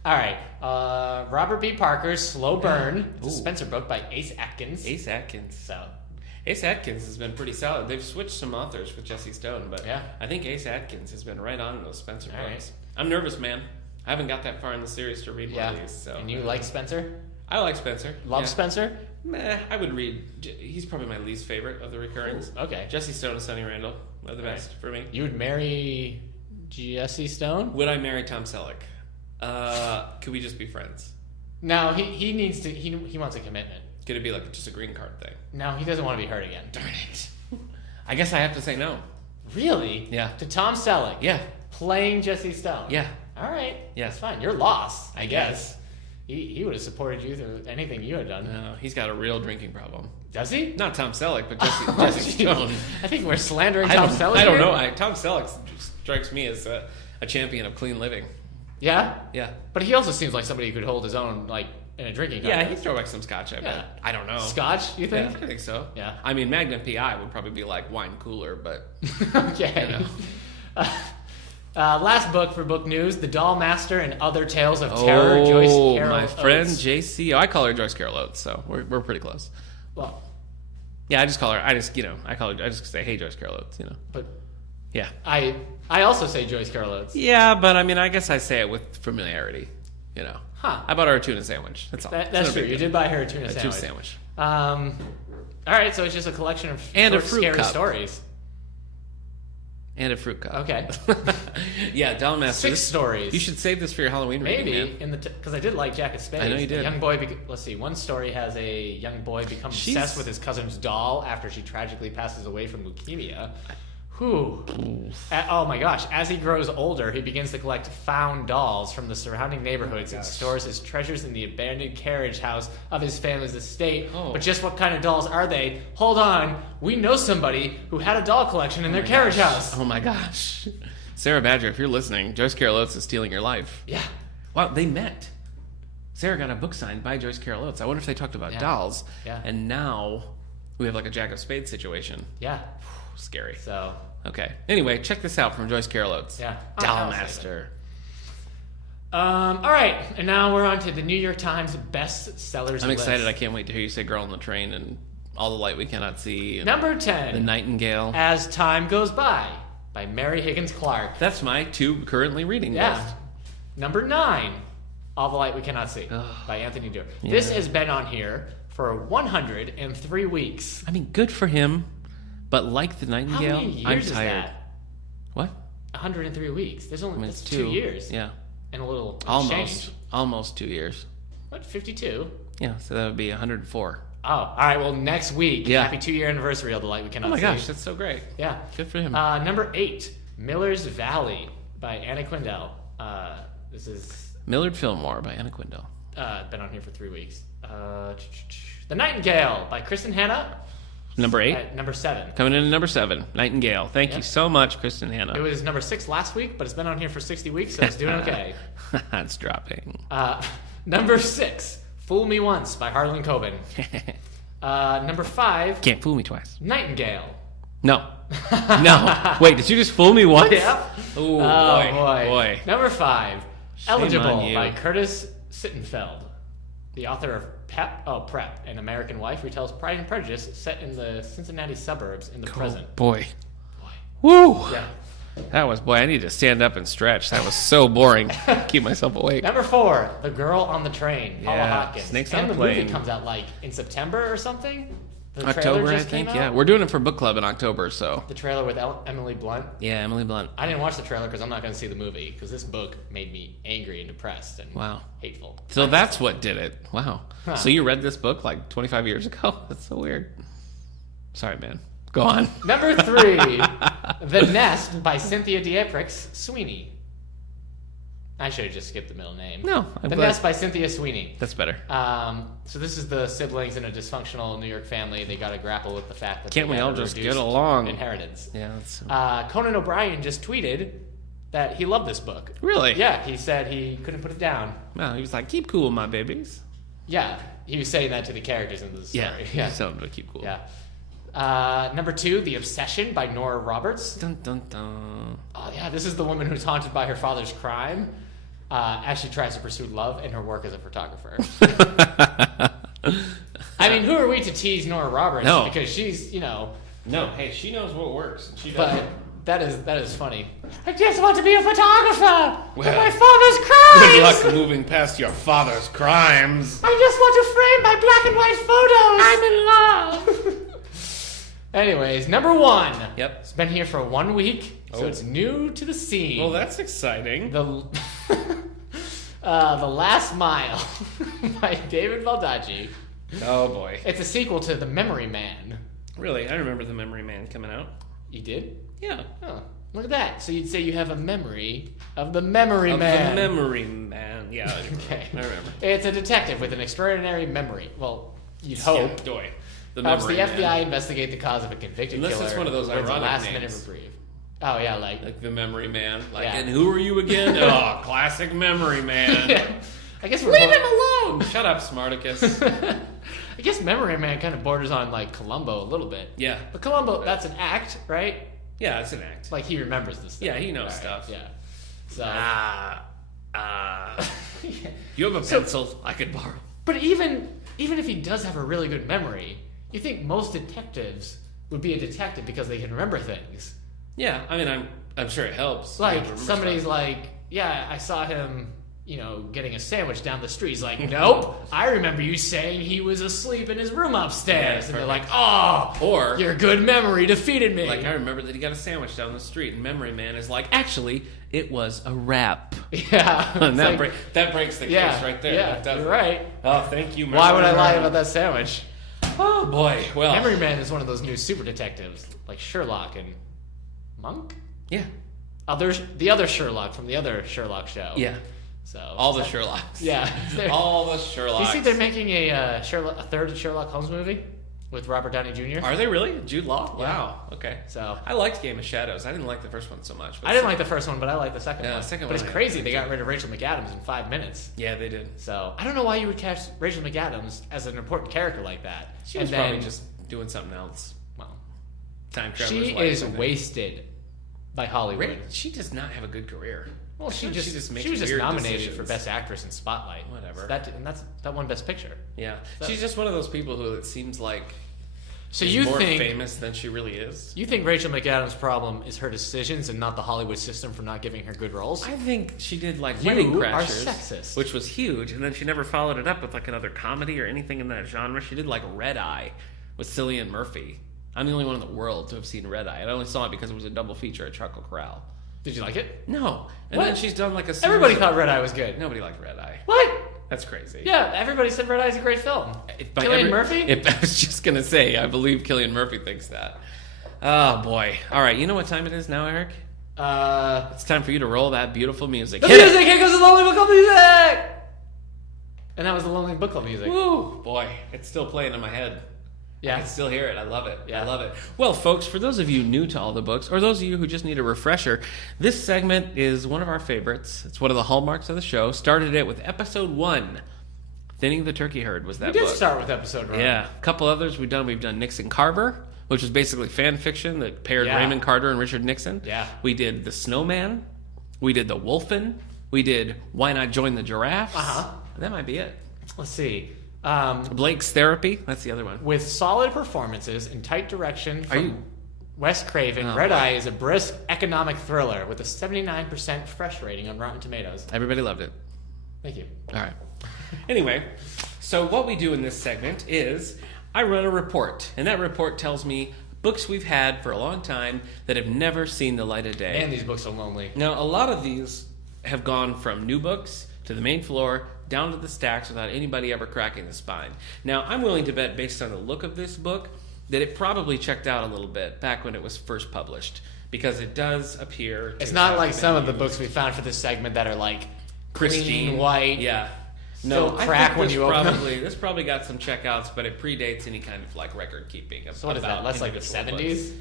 All right. Robert B. Parker's Slow Burn. It's a Ooh. Spencer book by Ace Atkins. Ace Atkins. So, Ace Atkins has been pretty solid. They've switched some authors with Jesse Stone, but Yeah. I think Ace Atkins has been right on those Spencer All books. I'm nervous, man. I haven't got that far in the series to read yeah. one of these. So. And you like Spencer? I like Spencer. Love yeah. Spencer? Meh, I would read. He's probably my least favorite of the recurrings. Okay. Jesse Stone and Sonny Randall are the best for me. You would marry Jesse Stone? Would I marry Tom Selleck? Could we just be friends? No, he needs to. He wants a commitment. Could it be like just a green card thing? No, he doesn't want to be hurt again. Darn it. I guess I have to say no. Really? Yeah. To Tom Selleck? Yeah. Playing Jesse Stone? Yeah. All right. Yeah. That's fine. You're lost, I guess. guess. He would have supported you through anything you had done. No, he's got a real drinking problem. Does he? Not Tom Selleck, but Jesse Stone. I think we're slandering I Tom don't, Selleck. I don't here. know. Tom Selleck strikes me as a champion of clean living. Yeah, Yeah. but he also seems like somebody who could hold his own, like in a drinking Yeah, contest. he'd throw back some scotch, I bet. Yeah. I don't know. Scotch, you Yeah, think? I think so. Yeah. I mean, Magnum PI would probably be like wine cooler, but Okay. You know. Last book for book news: The Doll Master and Other Tales of Terror. Joyce Carol my friend Oates. JC. I call her Joyce Carol Oates, so we're pretty close. Well, Yeah, I just call her. I just say, "Hey, Joyce Carol Oates," But Yeah. I also say Joyce Carol Oates. Yeah, but I mean, I guess I say it with familiarity. Huh. I bought her a tuna sandwich. That's all. That's true. You did buy her a tuna sandwich. Tuna sandwich. All right, so it's just a collection of And a short, fruit scary cup. stories. And a fruit cup. Okay. Yeah, Dalmaster. 6 stories. You should save this for your Halloween reading, Maybe man. because I did like Jack of Spades. I know you did. A young boy. Let's see. One story has a young boy become obsessed with his cousin's doll after she tragically passes away from leukemia. Whew. Oh my gosh. As he grows older, he begins to collect found dolls from the surrounding neighborhoods and stores his treasures in the abandoned carriage house of his family's estate. Oh. But just what kind of dolls are they? Hold on. We know somebody who had a doll collection in their carriage house. Oh my gosh. Sarah Badger, if you're listening, Joyce Carol Oates is stealing your life. Yeah. Wow, they met. Sarah got a book signed by Joyce Carol Oates. I wonder if they talked about dolls. Yeah. And now we have like a Jack of Spades situation. Yeah. Scary. So... Okay. Anyway, check this out from Joyce Carol Oates. Yeah. Dalmaster. All right, and now we're on to the New York Times bestsellers. I'm excited. I list. can't wait to hear you say "Girl on the Train" and "All the Light We Cannot See." And Number 10. The Nightingale. As Time Goes By Mary Higgins Clark. That's my 2 currently reading Yeah. list. Number 9. All the Light We Cannot See by Anthony Doerr. Yeah. This has been on here for 103 weeks. I mean, good for him, but like the How Nightingale, many years I'm is tired. that? What? 103 weeks. There's only that's It's 2 years. Yeah. And a little change. Almost 2 years. What, 52? Yeah, so that would be 104. Oh, all right. Well, next week, Yeah. happy 2-year anniversary of The Light We Cannot Oh my See. gosh, that's so great. Yeah. Good for him. Number 8, Miller's Valley by Anna Quindel. This is Millard Fillmore by Anna Quindel. been on here for 3 weeks. The Nightingale by Kristen Hanna. Number 8. At number 7. Coming in at number 7, Nightingale. Thank you so much, Kristen Hanna. It was number 6 last week, but it's been on here for 60 weeks, so it's doing okay. It's dropping. Number 6, Fool Me Once by Harlan Coben. Number 5, Can't fool me twice. Nightingale. No. No. Wait, did you just fool me once? Yep. Ooh, Oh, boy. Number 5, Shame Eligible on you. by Curtis Sittenfeld. The author of Prep, An American Wife, retells Pride and Prejudice set in the Cincinnati suburbs in the present. Boy. Woo! Yeah. That was, I need to stand up and stretch. That was so boring. Keep myself awake. Number 4, The Girl on the Train, Paula Yeah, Hopkins. Snakes and on a the Plane. movie comes out like in September or something. The trailer October, I just came think. out. Yeah, we're doing it for book club in October, so. The trailer with Emily Blunt. Yeah, Emily Blunt. I didn't watch the trailer because I'm not going to see the movie because this book made me angry and depressed and Wow. hateful. So that's what did it. Wow. Huh. So you read this book like 25 years ago? That's so weird. Sorry, man. Go on. Number 3, The Nest by Cynthia Dietrich Sweeney. I should have just skipped the middle name. No, I'm The glad. Nest by Cynthia Sweeney. That's better. So this is the siblings in a dysfunctional New York family. They got to grapple with the fact that Can't they we have all a just reduced get along? inheritance. Yeah, that's Conan O'Brien just tweeted that he loved this book. really. Yeah, he said he couldn't put it down. Well, he was like, "Keep cool, my babies." Yeah, he was saying that to the characters in the story. Yeah. Tell them to keep cool. Yeah. Number 2, The Obsession by Nora Roberts. Dun dun dun. Oh yeah, this is the woman who's haunted by her father's crime as she tries to pursue love in her work as a photographer. I mean, who are we to tease Nora Roberts? No. Because she's, No, hey, she knows what works. She but that is funny. I just want to be a photographer for Well, my father's crimes. Good luck moving past your father's crimes. I just want to frame my black and white photos. I'm in love. Anyways, number 1. Yep. It's been here for 1 week, so Oh. it's new to the scene. Well, that's exciting. The Last Mile by David Baldacci. Oh boy. It's a sequel to The Memory Man. Really, I remember the Memory Man coming out. You did? Yeah. Oh, look at that. So you'd say you have a memory of The Memory Of Man. the Memory Man. Yeah. Okay. I remember. It's a detective with an extraordinary memory. Well, you'd hope. Yeah, boy. The Helps the Memory FBI Man. investigate the cause of a convicted Unless killer. it's one of those with a ironic last-minute names. reprieve. Oh, yeah, Like the Memory Man. Like, Yeah. and who are you again? Oh, classic Memory Man. Yeah. I guess we're Leave him alone! Shut up, Smarticus. I guess Memory Man kind of borders on like Columbo a little bit. Yeah. But Columbo, that's an act, right? Yeah, it's an act. Like he remembers this stuff. Yeah, he knows All right, stuff. Yeah. So. You have a pencil I could borrow. But even if he does have a really good memory, you think most detectives would be a detective because they can remember things. Yeah, I mean, I'm sure it helps. Like, You remember somebody's stuff. like, yeah, I saw him, getting a sandwich down the street. He's like, nope, I remember you saying he was asleep in his room upstairs. Yeah, and they're perfect. like, oh, Or- your good memory defeated me. Like, I remember that he got a sandwich down the street, and Memory Man is like, actually, it was a wrap. yeah. And It's like, that breaks the case yeah, right there. Yeah, That does you're it. right. Oh, thank you, Why would I lie Man. about that sandwich? Oh, boy. Well, Memory Man is one of those new super detectives, like Sherlock and Monk. yeah. There's the other Sherlock from the other Sherlock show. Yeah. So All the Sherlocks. yeah. All the Sherlocks. You see, they're making a third Sherlock Holmes movie with Robert Downey Jr. Are they really? Jude Law? Yeah. Wow. Okay. So I liked Game of Shadows. I didn't like the first one so much. But I didn't like the first one, but I like the second Yeah, one. the second but one it's I crazy liked they got too. rid of Rachel McAdams in 5 minutes. Yeah, they did. So I don't know why you would cast Rachel McAdams as an important character like that. She was probably just doing something else. well, Time traveler's she wife, is I think. wasted by Hollywood. She does not have a good career. Well, she makes was just weird nominated decisions. for Best Actress in Spotlight. Whatever. So that won Best Picture. Yeah, So- she's just one of those people who it seems like So is you more think famous than she really is. you think Rachel McAdams' problem is her decisions and not the Hollywood system for not giving her good roles? I think she did like You Wedding are Crashers, sexist. which was huge, and then she never followed it up with like another comedy or anything in that genre. She did like Red Eye with Cillian Murphy. I'm the only one in the world to have seen Red Eye. I only saw it because it was a double feature at Chuckle Corral. Did you like it? No, and What? then she's done like a series Everybody of- thought Red Eye was good. Nobody liked Red Eye. What? That's crazy. Yeah, everybody said Red Eye's a great film. If by Cillian Murphy? If I was just gonna say, I believe Cillian Murphy thinks that. Oh boy! All right, you know what time it is now, Eric? It's time for you to roll that beautiful music. The Hit it! music, here goes the Lonely Book Club music! And that was the Lonely Book Club music. Woo! Boy, it's still playing in my head. I Yeah. can still hear it. I love it. Yeah. I love it. Well, folks, for those of you new to all the books, or those of you who just need a refresher, this segment is one of our favorites. It's one of the hallmarks of the show. Started it with episode 1. Thinning the Turkey Herd was that We did book. start with episode 1. Yeah. A couple others we've done. We've done Nixon Carver, which was basically fan fiction that paired Yeah. Raymond Carter and Richard Nixon. Yeah. We did The Snowman. We did The Wolfen. We did Why Not Join the Giraffes. Uh-huh. That might be it. Let's see. Blake's Therapy. That's the other one. With solid performances and tight direction from you- Wes Craven, Oh, Red boy. Eye is a brisk economic thriller with a 79% fresh rating on Rotten Tomatoes. Everybody loved it. Thank you. All right. Anyway, so what we do in this segment is I run a report, and that report tells me books we've had for a long time that have never seen the light of day. And these books are lonely. Now, a lot of these have gone from new books to the main floor, down to the stacks without anybody ever cracking the spine. Now, I'm willing to bet, based on the look of this book, that it probably checked out a little bit back when it was first published, because it does appear to It's not have like been some of the used. books we found for this segment that are like Pristine, clean, white. Yeah. Still I crack think when this you open them. this probably got some checkouts, but it predates any kind of like record keeping. So what is that? That's like the individual 70s?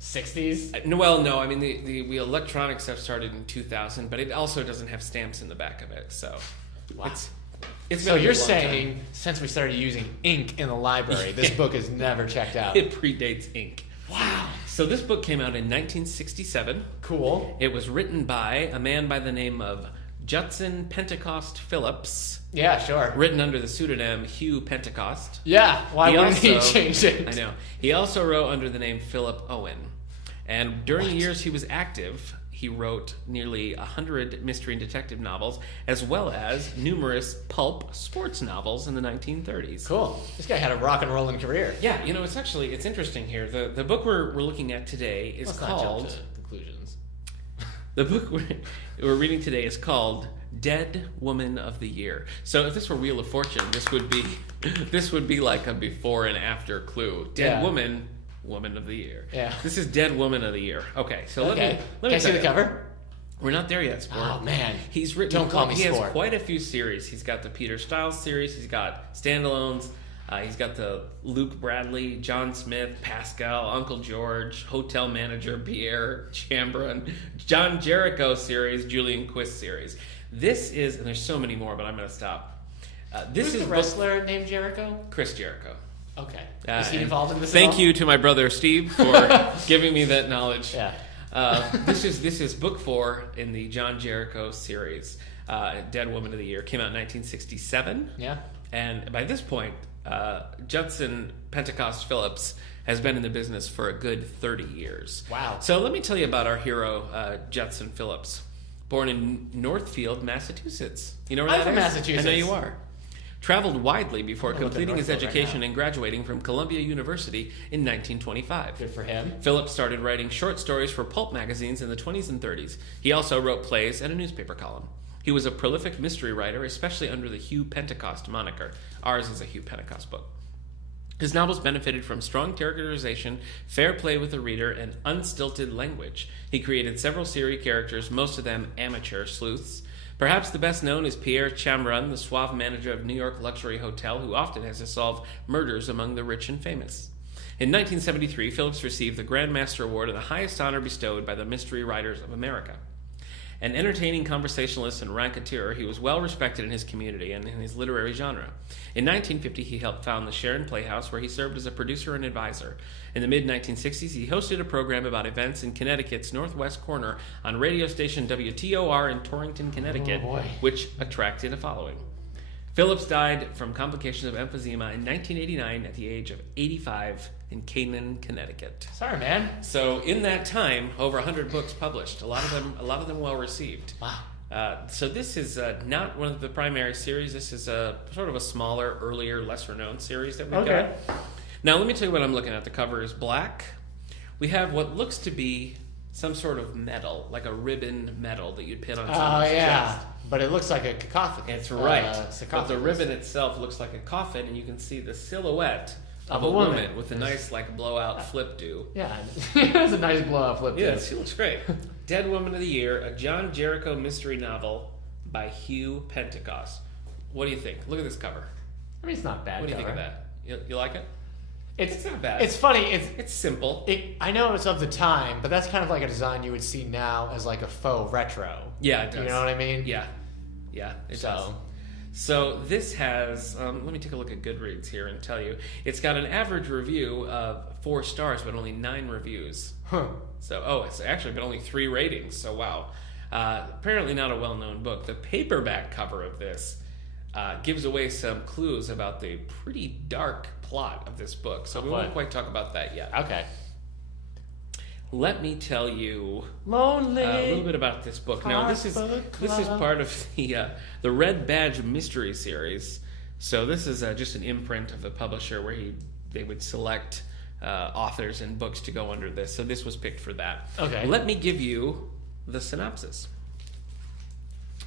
60s? books. Well, no. I mean, the electronic stuff started in 2000, but it also doesn't have stamps in the back of it. So Wow. it's So been a you're long saying, time. since we started using ink in the library, this book is never checked out. It predates ink. Wow. So this book came out in 1967. Cool. It was written by a man by the name of Judson Pentecost Phillips, Yeah, sure. written under the pseudonym Hugh Pentecost. Yeah, why He wouldn't he also- change it? I know. He also wrote under the name Philip Owen. And during the What? years he was active, he wrote nearly 100 mystery and detective novels, as well as numerous pulp sports novels in the 1930s. Cool. This guy had a rock and rolling career. Yeah, you know, it's interesting here. The book we're looking at today is Let's not jump called... to conclusions. The book we're reading today is called Dead Woman of the Year. So if this were Wheel of Fortune, this would be like a before and after clue. Dead Yeah. Woman of the Year. Yeah. This is Dead Woman of the Year. Okay, so Okay. let Can me I see tell the you. cover? We're not there yet, Sport. Oh, man. He's written. Don't call me he has Sport. quite a few series. He's got the Peter Stiles series. He's got standalones. He's got the Luke Bradley, John Smith, Pascal, Uncle George, Hotel Manager, Pierre Chambron, John Jericho series, Julian Quist series. This is, and there's so many more, but I'm going to stop. This Who's is the wrestler named Jericho? Chris Jericho. Okay. Is he And involved in this? at Thank all? you to my brother Steve for giving me that knowledge. Yeah. This is book 4 in the John Jericho series. Dead Woman of the Year, came out in 1967. Yeah. And by this point, Judson Pentecost Phillips has been in the business for a good 30 years. Wow. So let me tell you about our hero, Judson Phillips. Born in Northfield, Massachusetts. You know where I'm that from is? Massachusetts. I know you are. Traveled widely before I live in completing his Northfield right education now. and graduating from Columbia University in 1925. Good for him. Phillips started writing short stories for pulp magazines in the 20s and 30s. He also wrote plays and a newspaper column. He was a prolific mystery writer, especially under the Hugh Pentecost moniker. Ours is a Hugh Pentecost book. His novels benefited from strong characterization, fair play with the reader, and unstilted language. He created several serial characters, most of them amateur sleuths. Perhaps the best known is Pierre Chambrun, the suave manager of New York luxury hotel who often has to solve murders among the rich and famous. In 1973, Phillips received the Grand Master Award, the highest honor bestowed by the Mystery Writers of America. An entertaining conversationalist and raconteur, he was well respected in his community and in his literary genre. In 1950, he helped found the Sharon Playhouse, where he served as a producer and advisor. In the mid-1960s, he hosted a program about events in Connecticut's northwest corner on radio station WTOR in Torrington, Connecticut, which attracted a following. Phillips died from complications of emphysema in 1989 at the age of 85 in Canaan, Connecticut. Sorry, man. So in that time, over 100 books published. A lot of them well received. Wow. So this is not one of the primary series. This is a sort of a smaller, earlier, lesser-known series that we've got. Now let me tell you what I'm looking at. The cover is black. We have what looks to be some sort of medal, like a ribbon medal that you'd pin on someone's chest. But it looks like a cacophony. That's right. But sarcophagus. the ribbon itself looks like a coffin, and you can see the silhouette of a woman woman with a nice, like, blowout flip do. Yeah, it's a nice blow-up flip. Yeah, she looks great. Dead Woman of the Year, a John Jericho mystery novel by Hugh Pentecost. What do you think? Look at this cover. I mean, it's not bad. What do you think of that? You like it? It's not bad. It's funny. It's simple. I know it's of the time, but that's kind of like a design you would see now as like a faux retro. Yeah, it does. You know what I mean? Yeah, it does. So this has, let me take a look at Goodreads here and tell you. It's got an average review of 4 stars, but only 9 reviews. Huh. So, it's actually been only 3 ratings, so wow. Apparently not a well-known book. The paperback cover of this gives away some clues about the pretty dark plot of this book, so we won't quite talk about that yet. Okay. Let me tell you Lonely. a little bit about this book. Now, this is part of the Red Badge Mystery Series. So this is just an imprint of the publisher where they would select authors and books to go under this. So this was picked for that. Okay. Let me give you the synopsis.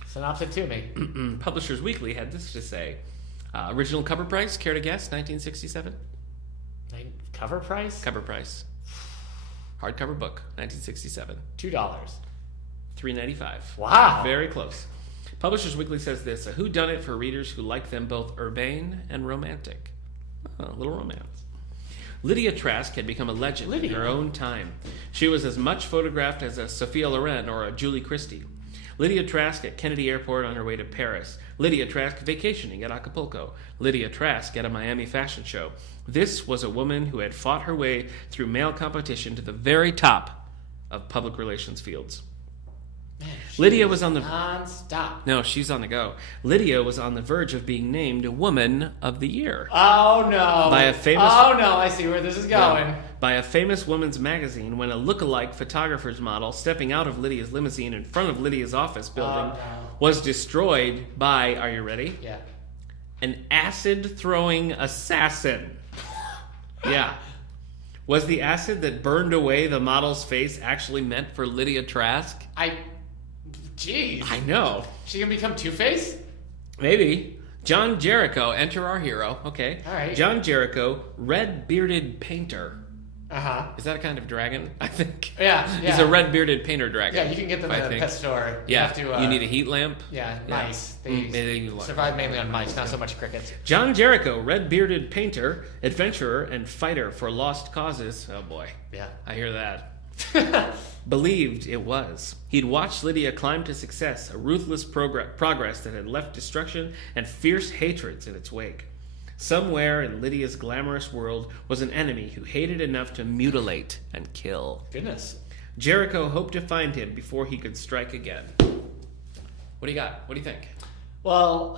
Synopsis to me. Publishers Weekly had this to say. Original cover price, care to guess? 1967? Cover price? Cover price. Hardcover book, 1967. $2. $3.95. Wow. Very close. Publishers Weekly says this: a whodunit for readers who like them both urbane and romantic. A little romance. Lydia Trask had become a legend in her own time. She was as much photographed as a Sophia Loren or a Julie Christie. Lydia Trask at Kennedy Airport on her way to Paris. Lydia Trask vacationing at Acapulco. Lydia Trask at a Miami fashion show. This was a woman who had fought her way through male competition to the very top of public relations fields. Man, Lydia was on the non-stop. No, she's on the go. Lydia was on the verge of being named Woman of the Year. Oh no! By a famous. Oh no! I see where this is going. Yeah, by a famous women's magazine when a look-alike photographer's model stepping out of Lydia's limousine in front of Lydia's office building was destroyed by. Are you ready? Yeah. An acid-throwing assassin. Yeah. Was the acid that burned away the model's face actually meant for Lydia Trask? Jeez. I know. She gonna become Two-Face? Maybe. John Jericho, enter our hero. Okay. All right. John Jericho, red-bearded painter. Uh-huh. Is that a kind of dragon? I think. Yeah. He's a red-bearded painter dragon. Yeah, you can get them in a pet store. Yeah. You have to, you need a heat lamp. Yeah, mice. They They survive mainly on mice, not so much crickets. John Jericho, red-bearded painter, adventurer, and fighter for lost causes. Oh boy. Yeah. I hear that. Believed it was. He'd watched Lydia climb to success, a ruthless progress that had left destruction and fierce hatreds in its wake. Somewhere in Lydia's glamorous world was an enemy who hated enough to mutilate and kill. Goodness. Jericho hoped to find him before he could strike again. What do you got? What do you think? Well,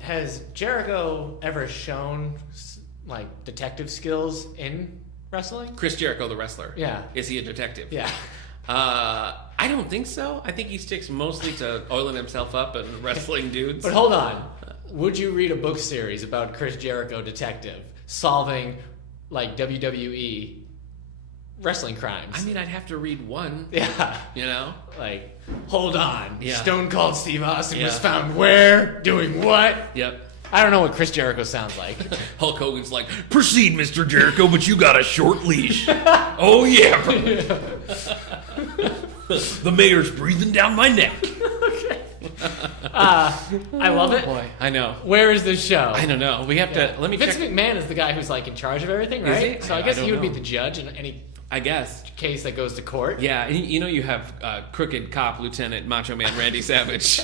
has Jericho ever shown like detective skills in wrestling? Chris Jericho, the wrestler. Yeah. Is he a detective? Yeah. I don't think so. I think he sticks mostly to oiling himself up and wrestling dudes. But hold on. Would you read a book series about Chris Jericho, detective, solving like WWE wrestling crimes? I mean, I'd have to read one. Yeah. You know? Like, hold on. Yeah. Stone Cold Steve Austin was Yeah. found where? Doing what? Yep. I don't know what Chris Jericho sounds like. Hulk Hogan's like, proceed, Mr. Jericho, but you got a short leash. Oh, yeah. The mayor's breathing down my neck. I love it. Boy, I know. Where is this show? I don't know. We have to, let me Vince check. McMahon is the guy who's like in charge of everything, Is right? he? So I I guess don't he would be know. the judge in any I guess. case that goes to court. Yeah, and you know you have crooked cop Lieutenant Macho Man Randy Savage.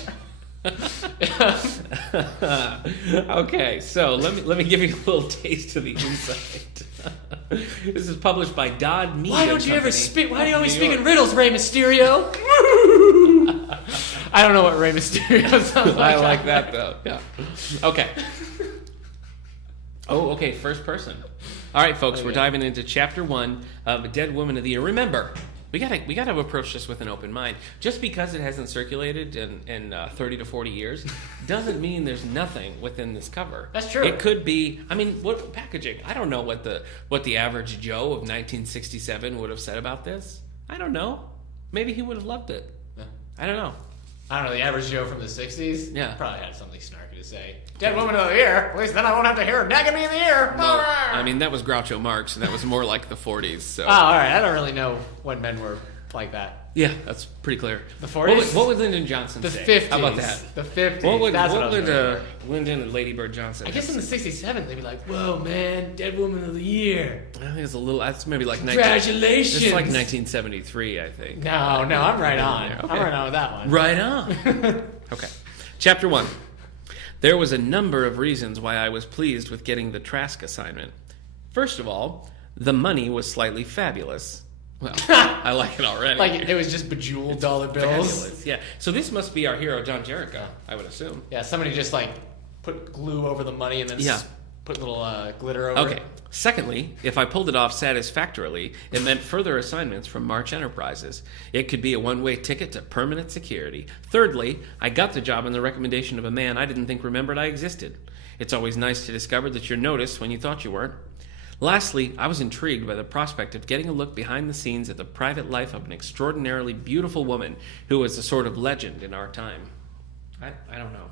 Okay, so let me give you a little taste of the insight. This is published by Dodd Mead. Why don't you ever Company speak? Why do you of always New speak York. in riddles, Rey Mysterio? I don't know what Rey Mysterio sounds like. I like that though. Yeah. Okay. Oh, okay. First person. All right, folks. We're diving into Chapter 1 of Dead Woman of the Year. Remember, we gotta approach this with an open mind. Just because it hasn't circulated in 30 to 40 years doesn't mean there's nothing within this cover. That's true. It could be. I mean, what packaging? I don't know what the average Joe of 1967 would have said about this. I don't know. Maybe he would have loved it. I don't know. I don't know, the average Joe from the 60s? Yeah. Probably had something snarky to say. Dead Woman of the Year? At least then I won't have to hear her nagging me in the ear. Well, I mean, that was Groucho Marx, and that was more like the 40s. So. Oh, alright. I don't really know when men were like that. Yeah, that's pretty clear. The 40s? What would Lyndon Johnson The say? 50s. How about that? The 50s. What would That's what I was going for. Lyndon and Lady Bird Johnson? I guess in the 67, they'd be like, whoa, man, Dead Woman of the Year. I think it's a little. That's maybe like Congratulations. It's like 1973, I think. No, I'm right on. Okay. I'm right on with that one. Right on. Okay. Chapter 1. There was a number of reasons why I was pleased with getting the Trask assignment. First of all, the money was slightly fabulous. Well, I like it already. Like, it was just bejeweled dollar bills. Fabulous. Yeah. So this must be our hero, John Jericho, I would assume. Yeah, somebody just, like, put glue over the money and then Yeah. put a little glitter over Okay. it. Secondly, if I pulled it off satisfactorily, it meant further assignments from March Enterprises. It could be a one-way ticket to permanent security. Thirdly, I got the job on the recommendation of a man I didn't think remembered I existed. It's always nice to discover that you're noticed when you thought you weren't. Lastly, I was intrigued by the prospect of getting a look behind the scenes at the private life of an extraordinarily beautiful woman who was a sort of legend in our time. I don't know.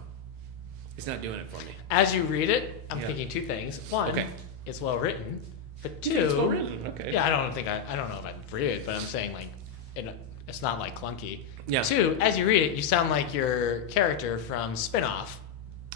It's not doing it for me. As you read it, I'm Yeah. thinking two things. One, Okay. it's well written. But two, It's well written, okay. Yeah, I don't know if I'd read it, but I'm saying like it's not like clunky. Yeah. Two, as you read it, you sound like your character from Spin-Off.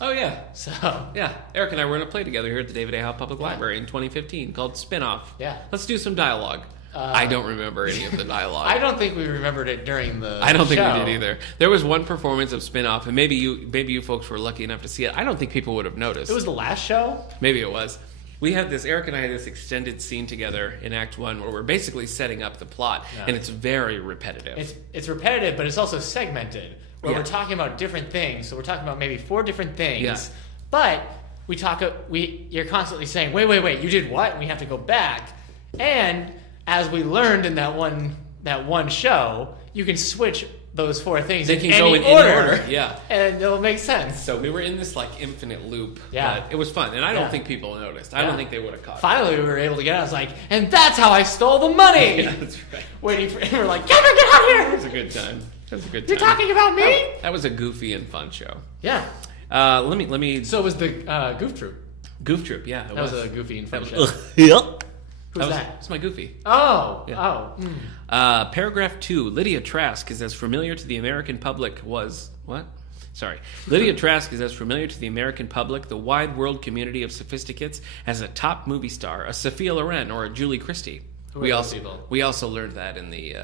Oh, yeah. So Yeah, Eric and I were in a play together here at the David A. Howe Public Library in 2015 called Spin-Off. Yeah. Let's do some dialogue. I don't remember any of the dialogue. I don't think we remembered it during the I don't think show. we did either. There was one performance of Spin-Off, and maybe you folks were lucky enough to see it. I don't think people would have noticed. It was the last show? Maybe it was. Eric and I had this extended scene together in Act 1 where we're basically setting up the plot, and it's very repetitive. It's repetitive, but it's also segmented. Where Yeah. we're talking about different things. So we're talking about maybe 4 different things. Yeah. But you're constantly saying, wait, you did what? And we have to go back. And as we learned in that one show, you can switch those 4 things. They can any go in order, any order, yeah. And it'll make sense. So we were in this like infinite loop. Yeah. But it was fun, and I don't Yeah. think people noticed. I don't think they would have caught it. Finally, we were able to get out. I was like, and that's how I stole the money. Yeah, that's right. Waiting for, and we're like, get out It here. was a good time. You're talking about me? That was a goofy and fun show. Yeah. Let me. So it was the Goof Troop. Goof Troop, yeah. That was a goofy and fun That show. was, Yep. Who's that? It's my Goofy. Oh. Yeah. Oh. Paragraph 2. Lydia Trask is as familiar to the American public Lydia Trask is as familiar to the American public, the wide world community of sophisticates, as a top movie star, a Sophia Loren, or a Julie Christie. Who are those people? We also learned that in the.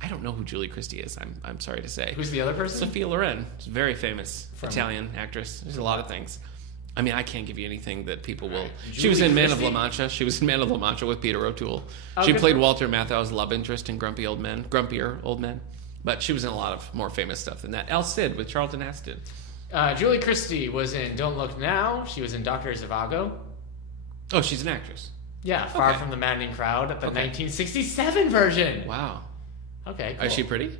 I don't know who Julie Christie is. I'm sorry to say. Who's the other person? Sophia Loren. She's a very famous Italian actress. There's a lot of things. I mean, I can't give you anything that people will. She was Julie in Man of Christie? La Mancha. She was in Man of La Mancha with Peter O'Toole. Oh, She good played for- Walter Matthau's love interest in Grumpier Old Men. But she was in a lot of more famous stuff than that. El Cid with Charlton Heston. Julie Christie was in Don't Look Now. She was in Dr. Zhivago. Oh, she's an actress. Yeah, Far Okay. from the Maddening Crowd, the Okay. 1967 version. Wow. Okay, cool. Is she pretty?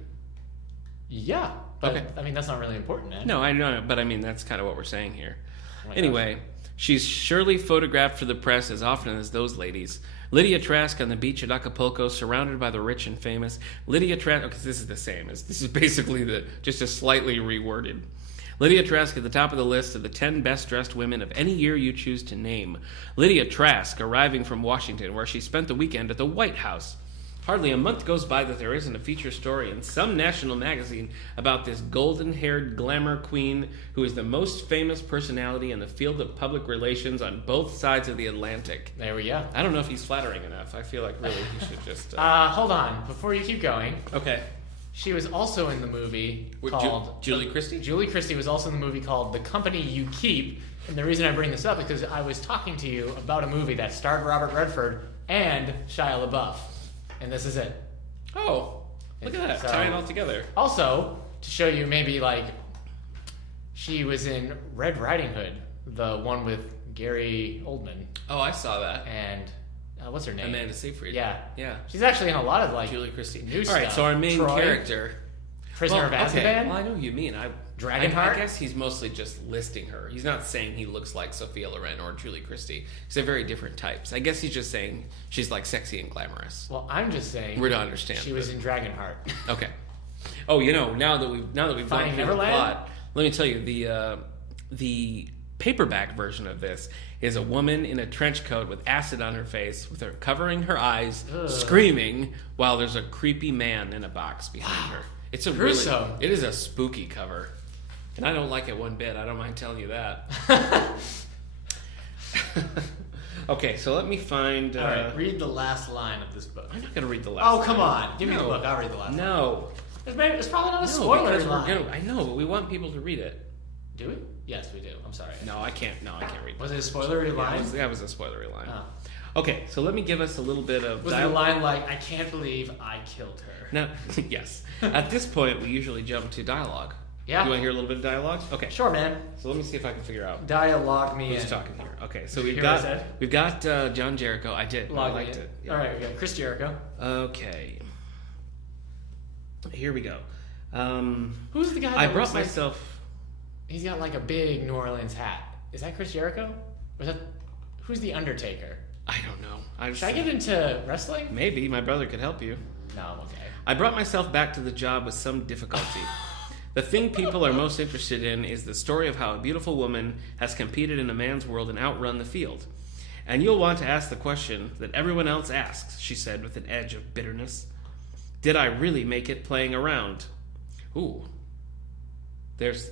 Yeah, but Okay. I mean that's not really important, man. No, I know, but I mean that's kind of what we're saying here. Oh my Anyway, she's surely photographed for the press as often as those ladies. Lydia Trask on the beach at Acapulco, surrounded by the rich and famous. Lydia Trask. Okay, this is the same. This is basically just a slightly reworded. Lydia Trask at the top of the list of the 10 best-dressed women of any year you choose to name. Lydia Trask arriving from Washington, where she spent the weekend at the White House. Hardly a month goes by that there isn't a feature story in some national magazine about this golden-haired glamour queen who is the most famous personality in the field of public relations on both sides of the Atlantic. There we go. I don't know if he's flattering enough. I feel like really he should just... Hold on, before you keep going. Okay. She was also in the movie With called... Julie Christie? Julie Christie was also in the movie called The Company You Keep. And the reason I bring this up is because I was talking to you about a movie that starred Robert Redford and Shia LaBeouf. And this is it. Oh, look at that. So- Tying it all together. Also, to show you maybe like... She was in Red Riding Hood, the one with Gary Oldman. Oh, I saw that. And... what's her name? Amanda Seyfried. Yeah. Yeah. She's actually in a lot of like... Julie Christie. New All right, stuff. so our main Troy, character... Prisoner of Azkaban. Okay. Well, I know who you mean. Dragonheart? I guess he's mostly just listing her. He's not saying he looks like Sophia Loren or Julie Christie. Because they're very different types. I guess he's just saying she's like sexy and glamorous. Well, I'm just saying... We're to understand. She was in Dragonheart. Okay. Oh, now that we've gone Finding through the Neverland? plot, let me tell you the paperback version of this is a woman in a trench coat with acid on her face, with her covering her eyes, screaming, while there's a creepy man in a box behind her. It's a Gruesome. it is a spooky cover, and I don't like it one bit. I don't mind telling you that. Okay, so let me find. All right, read the last line of this book. I'm not going to read the last. Oh, come line. on. Give me the No. book. I'll read the last line. No. It's probably not a No, spoiler because line. I know, but we want people to read it. Do we? Yes, we do. I'm sorry. No, I can't. No, I can't read. Was it a spoilery line? That was a spoilery line. Oh. Okay, so let me give us a little bit of Was it a line like, I can't believe I killed her? Now, yes. At this point, we usually jump to dialogue. Yeah. You want to hear a little bit of dialogue? Okay. Sure, man. So let me see if I can figure out Dialogue me who's in. talking here. Okay, so Did you we've hear what I got said? John Jericho. I did. Log I me liked in. it. Yeah. All right, we got Chris Jericho. Okay. Here we go. Who's the guy that I looks brought like- myself. He's got like a big New Orleans hat. Is that Chris Jericho? Or is that... Who's the Undertaker? I don't know. Should I get into wrestling? Maybe my brother could help you. No, I'm okay. I brought myself back to the job with some difficulty. The thing people are most interested in is the story of how a beautiful woman has competed in a man's world and outrun the field. And you'll want to ask the question that everyone else asks, she said with an edge of bitterness. Did I really make it playing around? Ooh. It's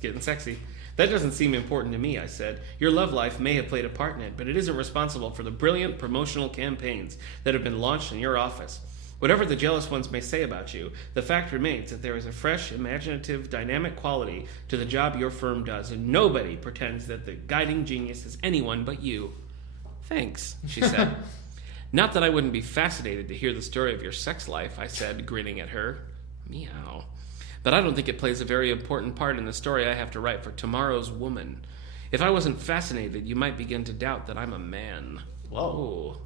getting sexy. That doesn't seem important to me, I said. Your love life may have played a part in it, but it isn't responsible for the brilliant promotional campaigns that have been launched in your office. Whatever the jealous ones may say about you, the fact remains that there is a fresh, imaginative, dynamic quality to the job your firm does, and nobody pretends that the guiding genius is anyone but you. Thanks, she said. Not that I wouldn't be fascinated to hear the story of your sex life, I said, grinning at her. Meow. But I don't think it plays a very important part in the story I have to write for tomorrow's woman. If I wasn't fascinated, you might begin to doubt that I'm a man. Whoa. Ooh.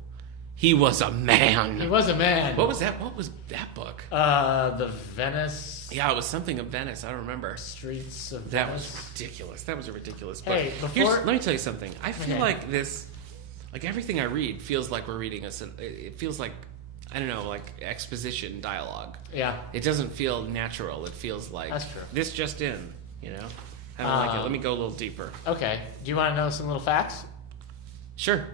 He was a man. He was a man. What was that? What was that book? The Venice Yeah, it was something of Venice. I don't remember. Streets of That Venice. was ridiculous. That was a ridiculous book. Hey, Let me tell you something. I feel Okay. like this, like everything I read feels like we're reading it feels like, I don't know, like exposition dialogue. Yeah. It doesn't feel natural. It feels like That's true. this just in, you know? I don't like it. Let me go a little deeper. Okay. Do you want to know some little facts? Sure.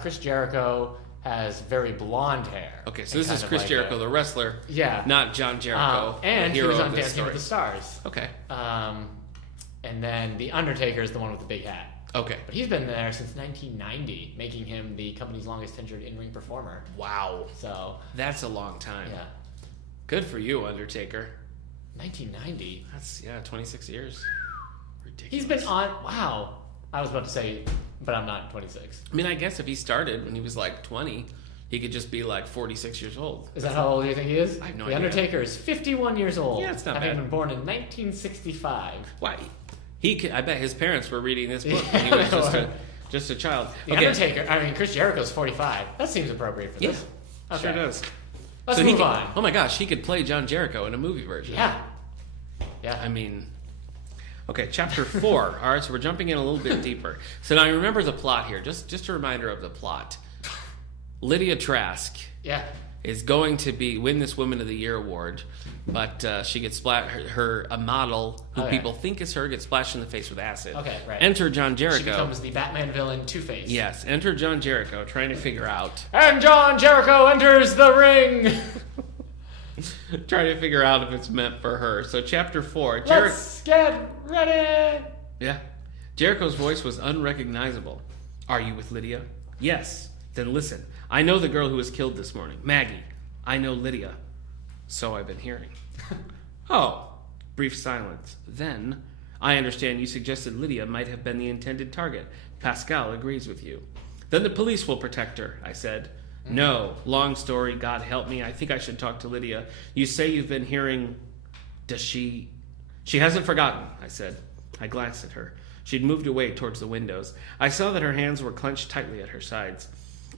Chris Jericho has very blonde hair. Okay, so And this is kind of Chris like Jericho, a- the wrestler, Yeah. not John Jericho, and the he hero was on of this Dancing story. with the Stars. Okay. And then the Undertaker is the one with the big hat. Okay. But he's been there since 1990, making him the company's longest tenured in-ring performer. Wow. So, That's a long time. yeah. Good for you, Undertaker. 1990. That's 26 years. Ridiculous. He's been on. Wow. I was about to say, but I'm not 26. I mean, I guess if he started when he was like 20, He could just be like 46 years old. Is that how old you think he is? I have no The idea. Undertaker is 51 years old. Yeah, it's not having bad. been born in 1965. Why? I bet his parents were reading this book when he was just a child. The Undertaker, Chris Jericho's 45. That seems appropriate for this. Okay. Sure does. Let's move on. Oh my gosh, he could play John Jericho in a movie version. Yeah. Yeah. I mean, okay, chapter 4. All right, so we're jumping in a little bit deeper. So now remember the plot here. Just a reminder of the plot. Lydia Trask Yeah. is going to win this Woman of the Year award, but she gets a model who Okay. people think is her gets splashed in the face with acid. Okay, right. Enter John Jericho. She becomes the Batman villain Two-Face. Yes, enter John Jericho, trying to figure out And John Jericho enters the ring. trying to figure out if it's meant for her. So chapter 4, Let's get ready. yeah, Jericho's voice was unrecognizable. Are you with Lydia? Yes. Then listen. I know the girl who was killed this morning, Maggie. I know Lydia. So I've been hearing. Oh, brief silence. Then, I understand you suggested Lydia might have been the intended target. Pascal agrees with you. Then the police will protect her, I said. No, long story, God help me. I think I should talk to Lydia. You say you've been hearing... Does she... She hasn't forgotten, I said. I glanced at her. She'd moved away towards the windows. I saw that her hands were clenched tightly at her sides.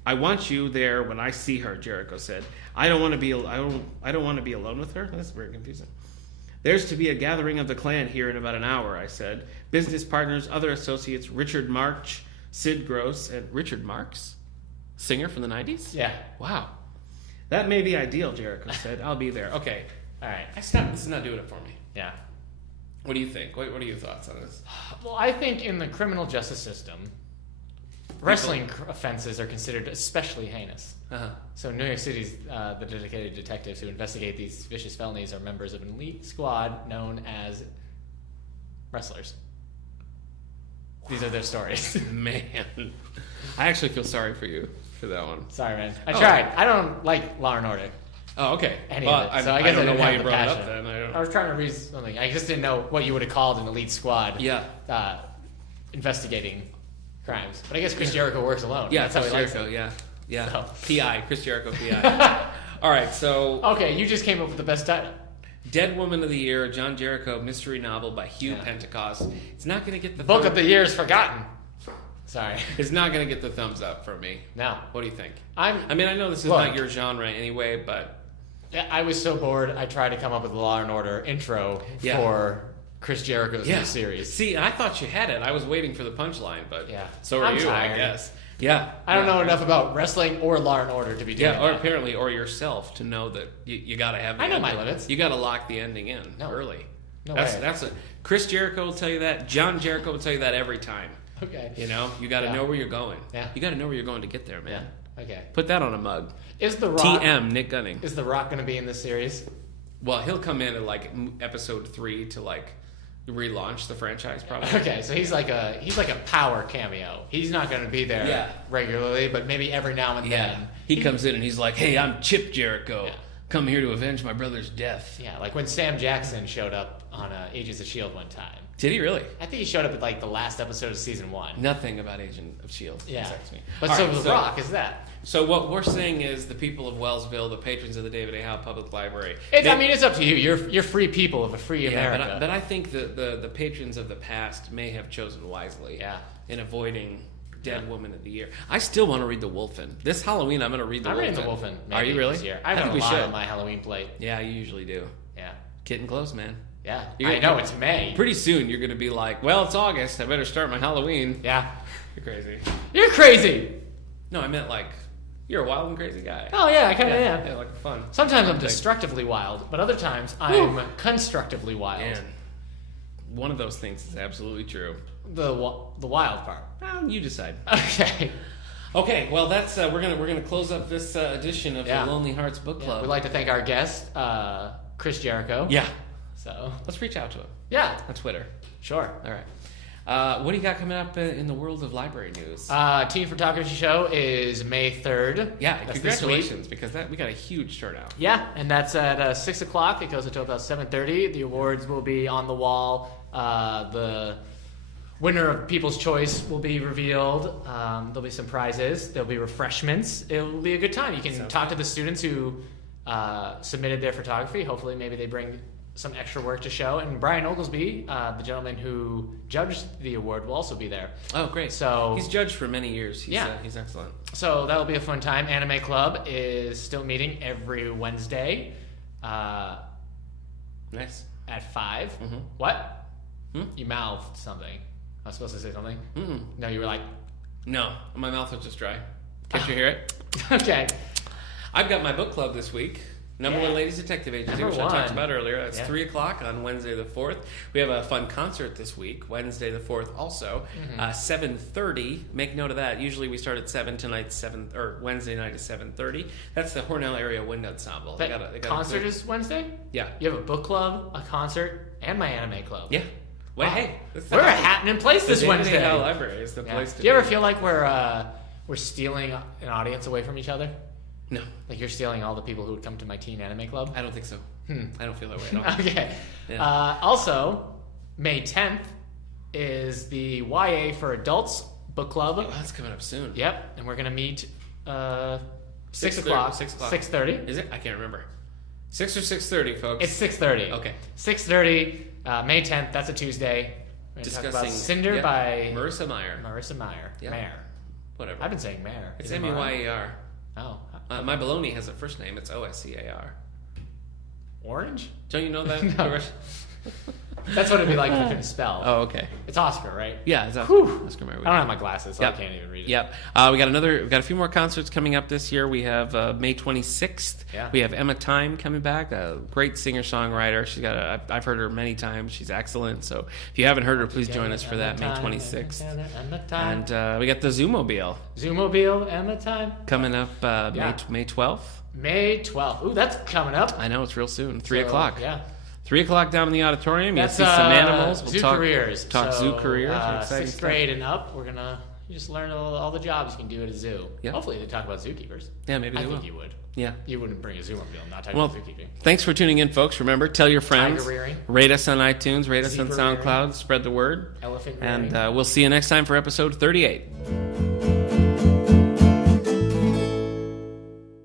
I want you there when I see her, Jericho said. I don't want to be alone with her. That's very confusing. There's to be a gathering of the clan here in about an hour, I said. Business partners, other associates, Richard March, Sid Gross, and Richard Marx? Singer from the 90s? Yeah. Wow. That may be ideal, Jericho said. I'll be there. Okay. All right. This is not doing it for me. Yeah. What do you think? What are your thoughts on this? Well, I think in the criminal justice system, wrestling offenses are considered especially heinous. Uh-huh. So New York City's the dedicated detectives who investigate these vicious felonies are members of an elite squad known as wrestlers. These are their stories. Man. I actually feel sorry for you for that one. Sorry, man. I tried. I don't like Law and Order. Oh, okay. Any of it. So I guess don't know didn't why have you the brought it passion. up then. I was trying to read something. I just didn't know what you would have called an elite squad. Yeah. Investigating crimes. But I guess Chris Jericho works alone. Yeah, That's how Chris he likes Jericho, it. yeah. Yeah. So. PI, Chris Jericho PI. All right, so Okay, you just came up with the best title. Dead Woman of the Year, John Jericho, mystery novel by Hugh Yeah. Pentecost. It's not going to get the Book of the Year is forgotten. Sorry. It's not going to get the thumbs up from me. No. What do you think? I mean, I know this is Look. not your genre anyway, but I was so bored, I tried to come up with a Law and Order intro Yeah. for Chris Jericho's new series. See, I thought you had it. I was waiting for the punchline, but Yeah. so are I'm you, tired. I guess. Yeah. I don't Yeah. know enough about wrestling or Law and Order to be doing Yeah, or that. apparently, or yourself to know that you got to have. The I know my ending. limits. You got to lock the ending in early. No that's way. that's it. Chris Jericho will tell you that. John Jericho will tell you that every time. Okay. You know, you got to Yeah. know where you're going. Yeah. You got to know where you're going to get there, man. Yeah. Okay. Put that on a mug. Is The Rock TM Nick Gunning. Is The Rock going to be in this series? Well, he'll come in at like episode 3 to like relaunch the franchise, probably. Okay, so he's like a power cameo. He's not going to be there Yeah. regularly, but maybe every now and Yeah. then. He comes in and he's like, "Hey, I'm Chip Jericho. Yeah. Come here to avenge my brother's death." Yeah, like when Sam Jackson showed up on Agents of S.H.I.E.L.D. one time. Did he really? I think he showed up at like the last episode of season 1. Nothing about Agent of S.H.I.E.L.D. Yeah. excites me. But All so right, The Rock is that. So what we're saying is the people of Wellsville, the patrons of the David A. Howe Public Library. I mean, it's up to you. You're free people of a free America. But I think the patrons of the past may have chosen wisely. Yeah. In avoiding Dead Woman of the Year. I still want to read The Wolfen. This Halloween, I'm going to read The I'm Wolfen. reading The Wolfen. Are you really? This year. I've I got think a we lot should. on my Halloween plate. Yeah, you usually do. Yeah. Getting close, man. Yeah. You're I know, it's May. Pretty soon, you're going to be like, well, it's August. I better start my Halloween. Yeah. You're crazy. You're crazy. No, I meant like, you're a wild and crazy guy. Oh, yeah, I kind of am. Yeah, like fun. Sometimes I'm destructively wild, but other times I'm constructively wild. Man, one of those things is absolutely true. The wild part. Well, you decide. Okay. Okay, well that's we're gonna close up this edition of Yeah. the Lonely Hearts Book Club. We'd like to thank our guest, Chris Jericho. Yeah, So, let's reach out to him yeah, on Twitter. sure. All right. What do you got coming up in the world of library news? Teen Photography Show is May 3rd. Yeah, That's this congratulations because we got a huge turnout. Yeah, and that's at 6 o'clock. It goes until about 7:30. The awards will be on the wall. Winner of People's Choice will be revealed. There'll be some prizes. There'll be refreshments. It'll be a good time. You can talk to the students who submitted their photography. Hopefully, maybe they bring some extra work to show. And Brian Oglesby, the gentleman who judged the award, will also be there. Oh, great. So he's judged for many years. Yeah. He's excellent. So that'll be a fun time. Anime Club is still meeting every Wednesday. Nice. At 5. Mm-hmm. What? You mouthed something. I was supposed to say something? Mm-mm. No, you were like... No, my mouth was just dry. Can't you hear it? Okay. I've got my book club this week. Number One Ladies Detective Agency, which I talked about earlier. It's 3 o'clock on Wednesday the 4th. We have a fun concert this week, Wednesday the 4th also. 7:30. Make note of that. Usually we start at 7. Tonight's 7, or Wednesday night is 7:30. That's the Hornell Area Wind Ensemble. They got concert is Wednesday? Yeah. You have a book club, a concert, and my anime club. Yeah. Well, wow. Hey, we're a happening place this Wednesday. The Library is the place to be. Do you ever feel like we're stealing an audience away from each other? No. Like you're stealing all the people who would come to my teen anime club? I don't think so. I don't feel that way at all. Okay. Yeah. Also, May 10th is the YA for Adults book club. Oh, that's coming up soon. Yep. And we're going to meet 6 o'clock. 6:30. Is it? I can't remember. 6 or 6:30, folks. It's 6:30. Okay. 6:30, May 10th. That's a Tuesday. We're going to talk about Cinder by Marissa Meyer. Marissa Meyer. Yeah. Mayer. Whatever. I've been saying Mayer. It's Is it M-E-Y-E-R. Oh. My baloney has a first name. It's O-S-C-A-R. Orange? Don't you know that? No. That's what it'd be like if I couldn't spell. Oh, okay. It's Oscar, right? Yeah, it's Whew. Oscar Mayer. I don't have my glasses, so Yep. I can't even read it. Yep. We got a few more concerts coming up this year. We have May 26th. Yeah. We have Emma Time coming back, a great singer-songwriter. I've heard her many times. She's excellent. So if you haven't heard her, please join us for that, May 26th. Emma Time. And we got the Zoomobile Zoomobile, Emma Time. coming up May 12th. May 12th. Ooh, that's coming up. I know, it's real soon. 3 So, o'clock. Yeah. 3 o'clock down in the auditorium. You'll That's see some animals. Zoo careers. Talk So, zoo careers. Exciting 6th stuff. grade and up, you just learn all the jobs you can do at a zoo. Yeah. Hopefully they talk about zookeepers. Yeah, maybe they I will. think you would. Yeah. You wouldn't bring a Zoomobile not talking Well, about zookeeping. thanks for tuning in, folks. Remember, tell your friends. Tiger rearing. Rate us on iTunes. Rate us on Zebra SoundCloud. Spread the word. Elephant rearing. And we'll see you next time for episode 38.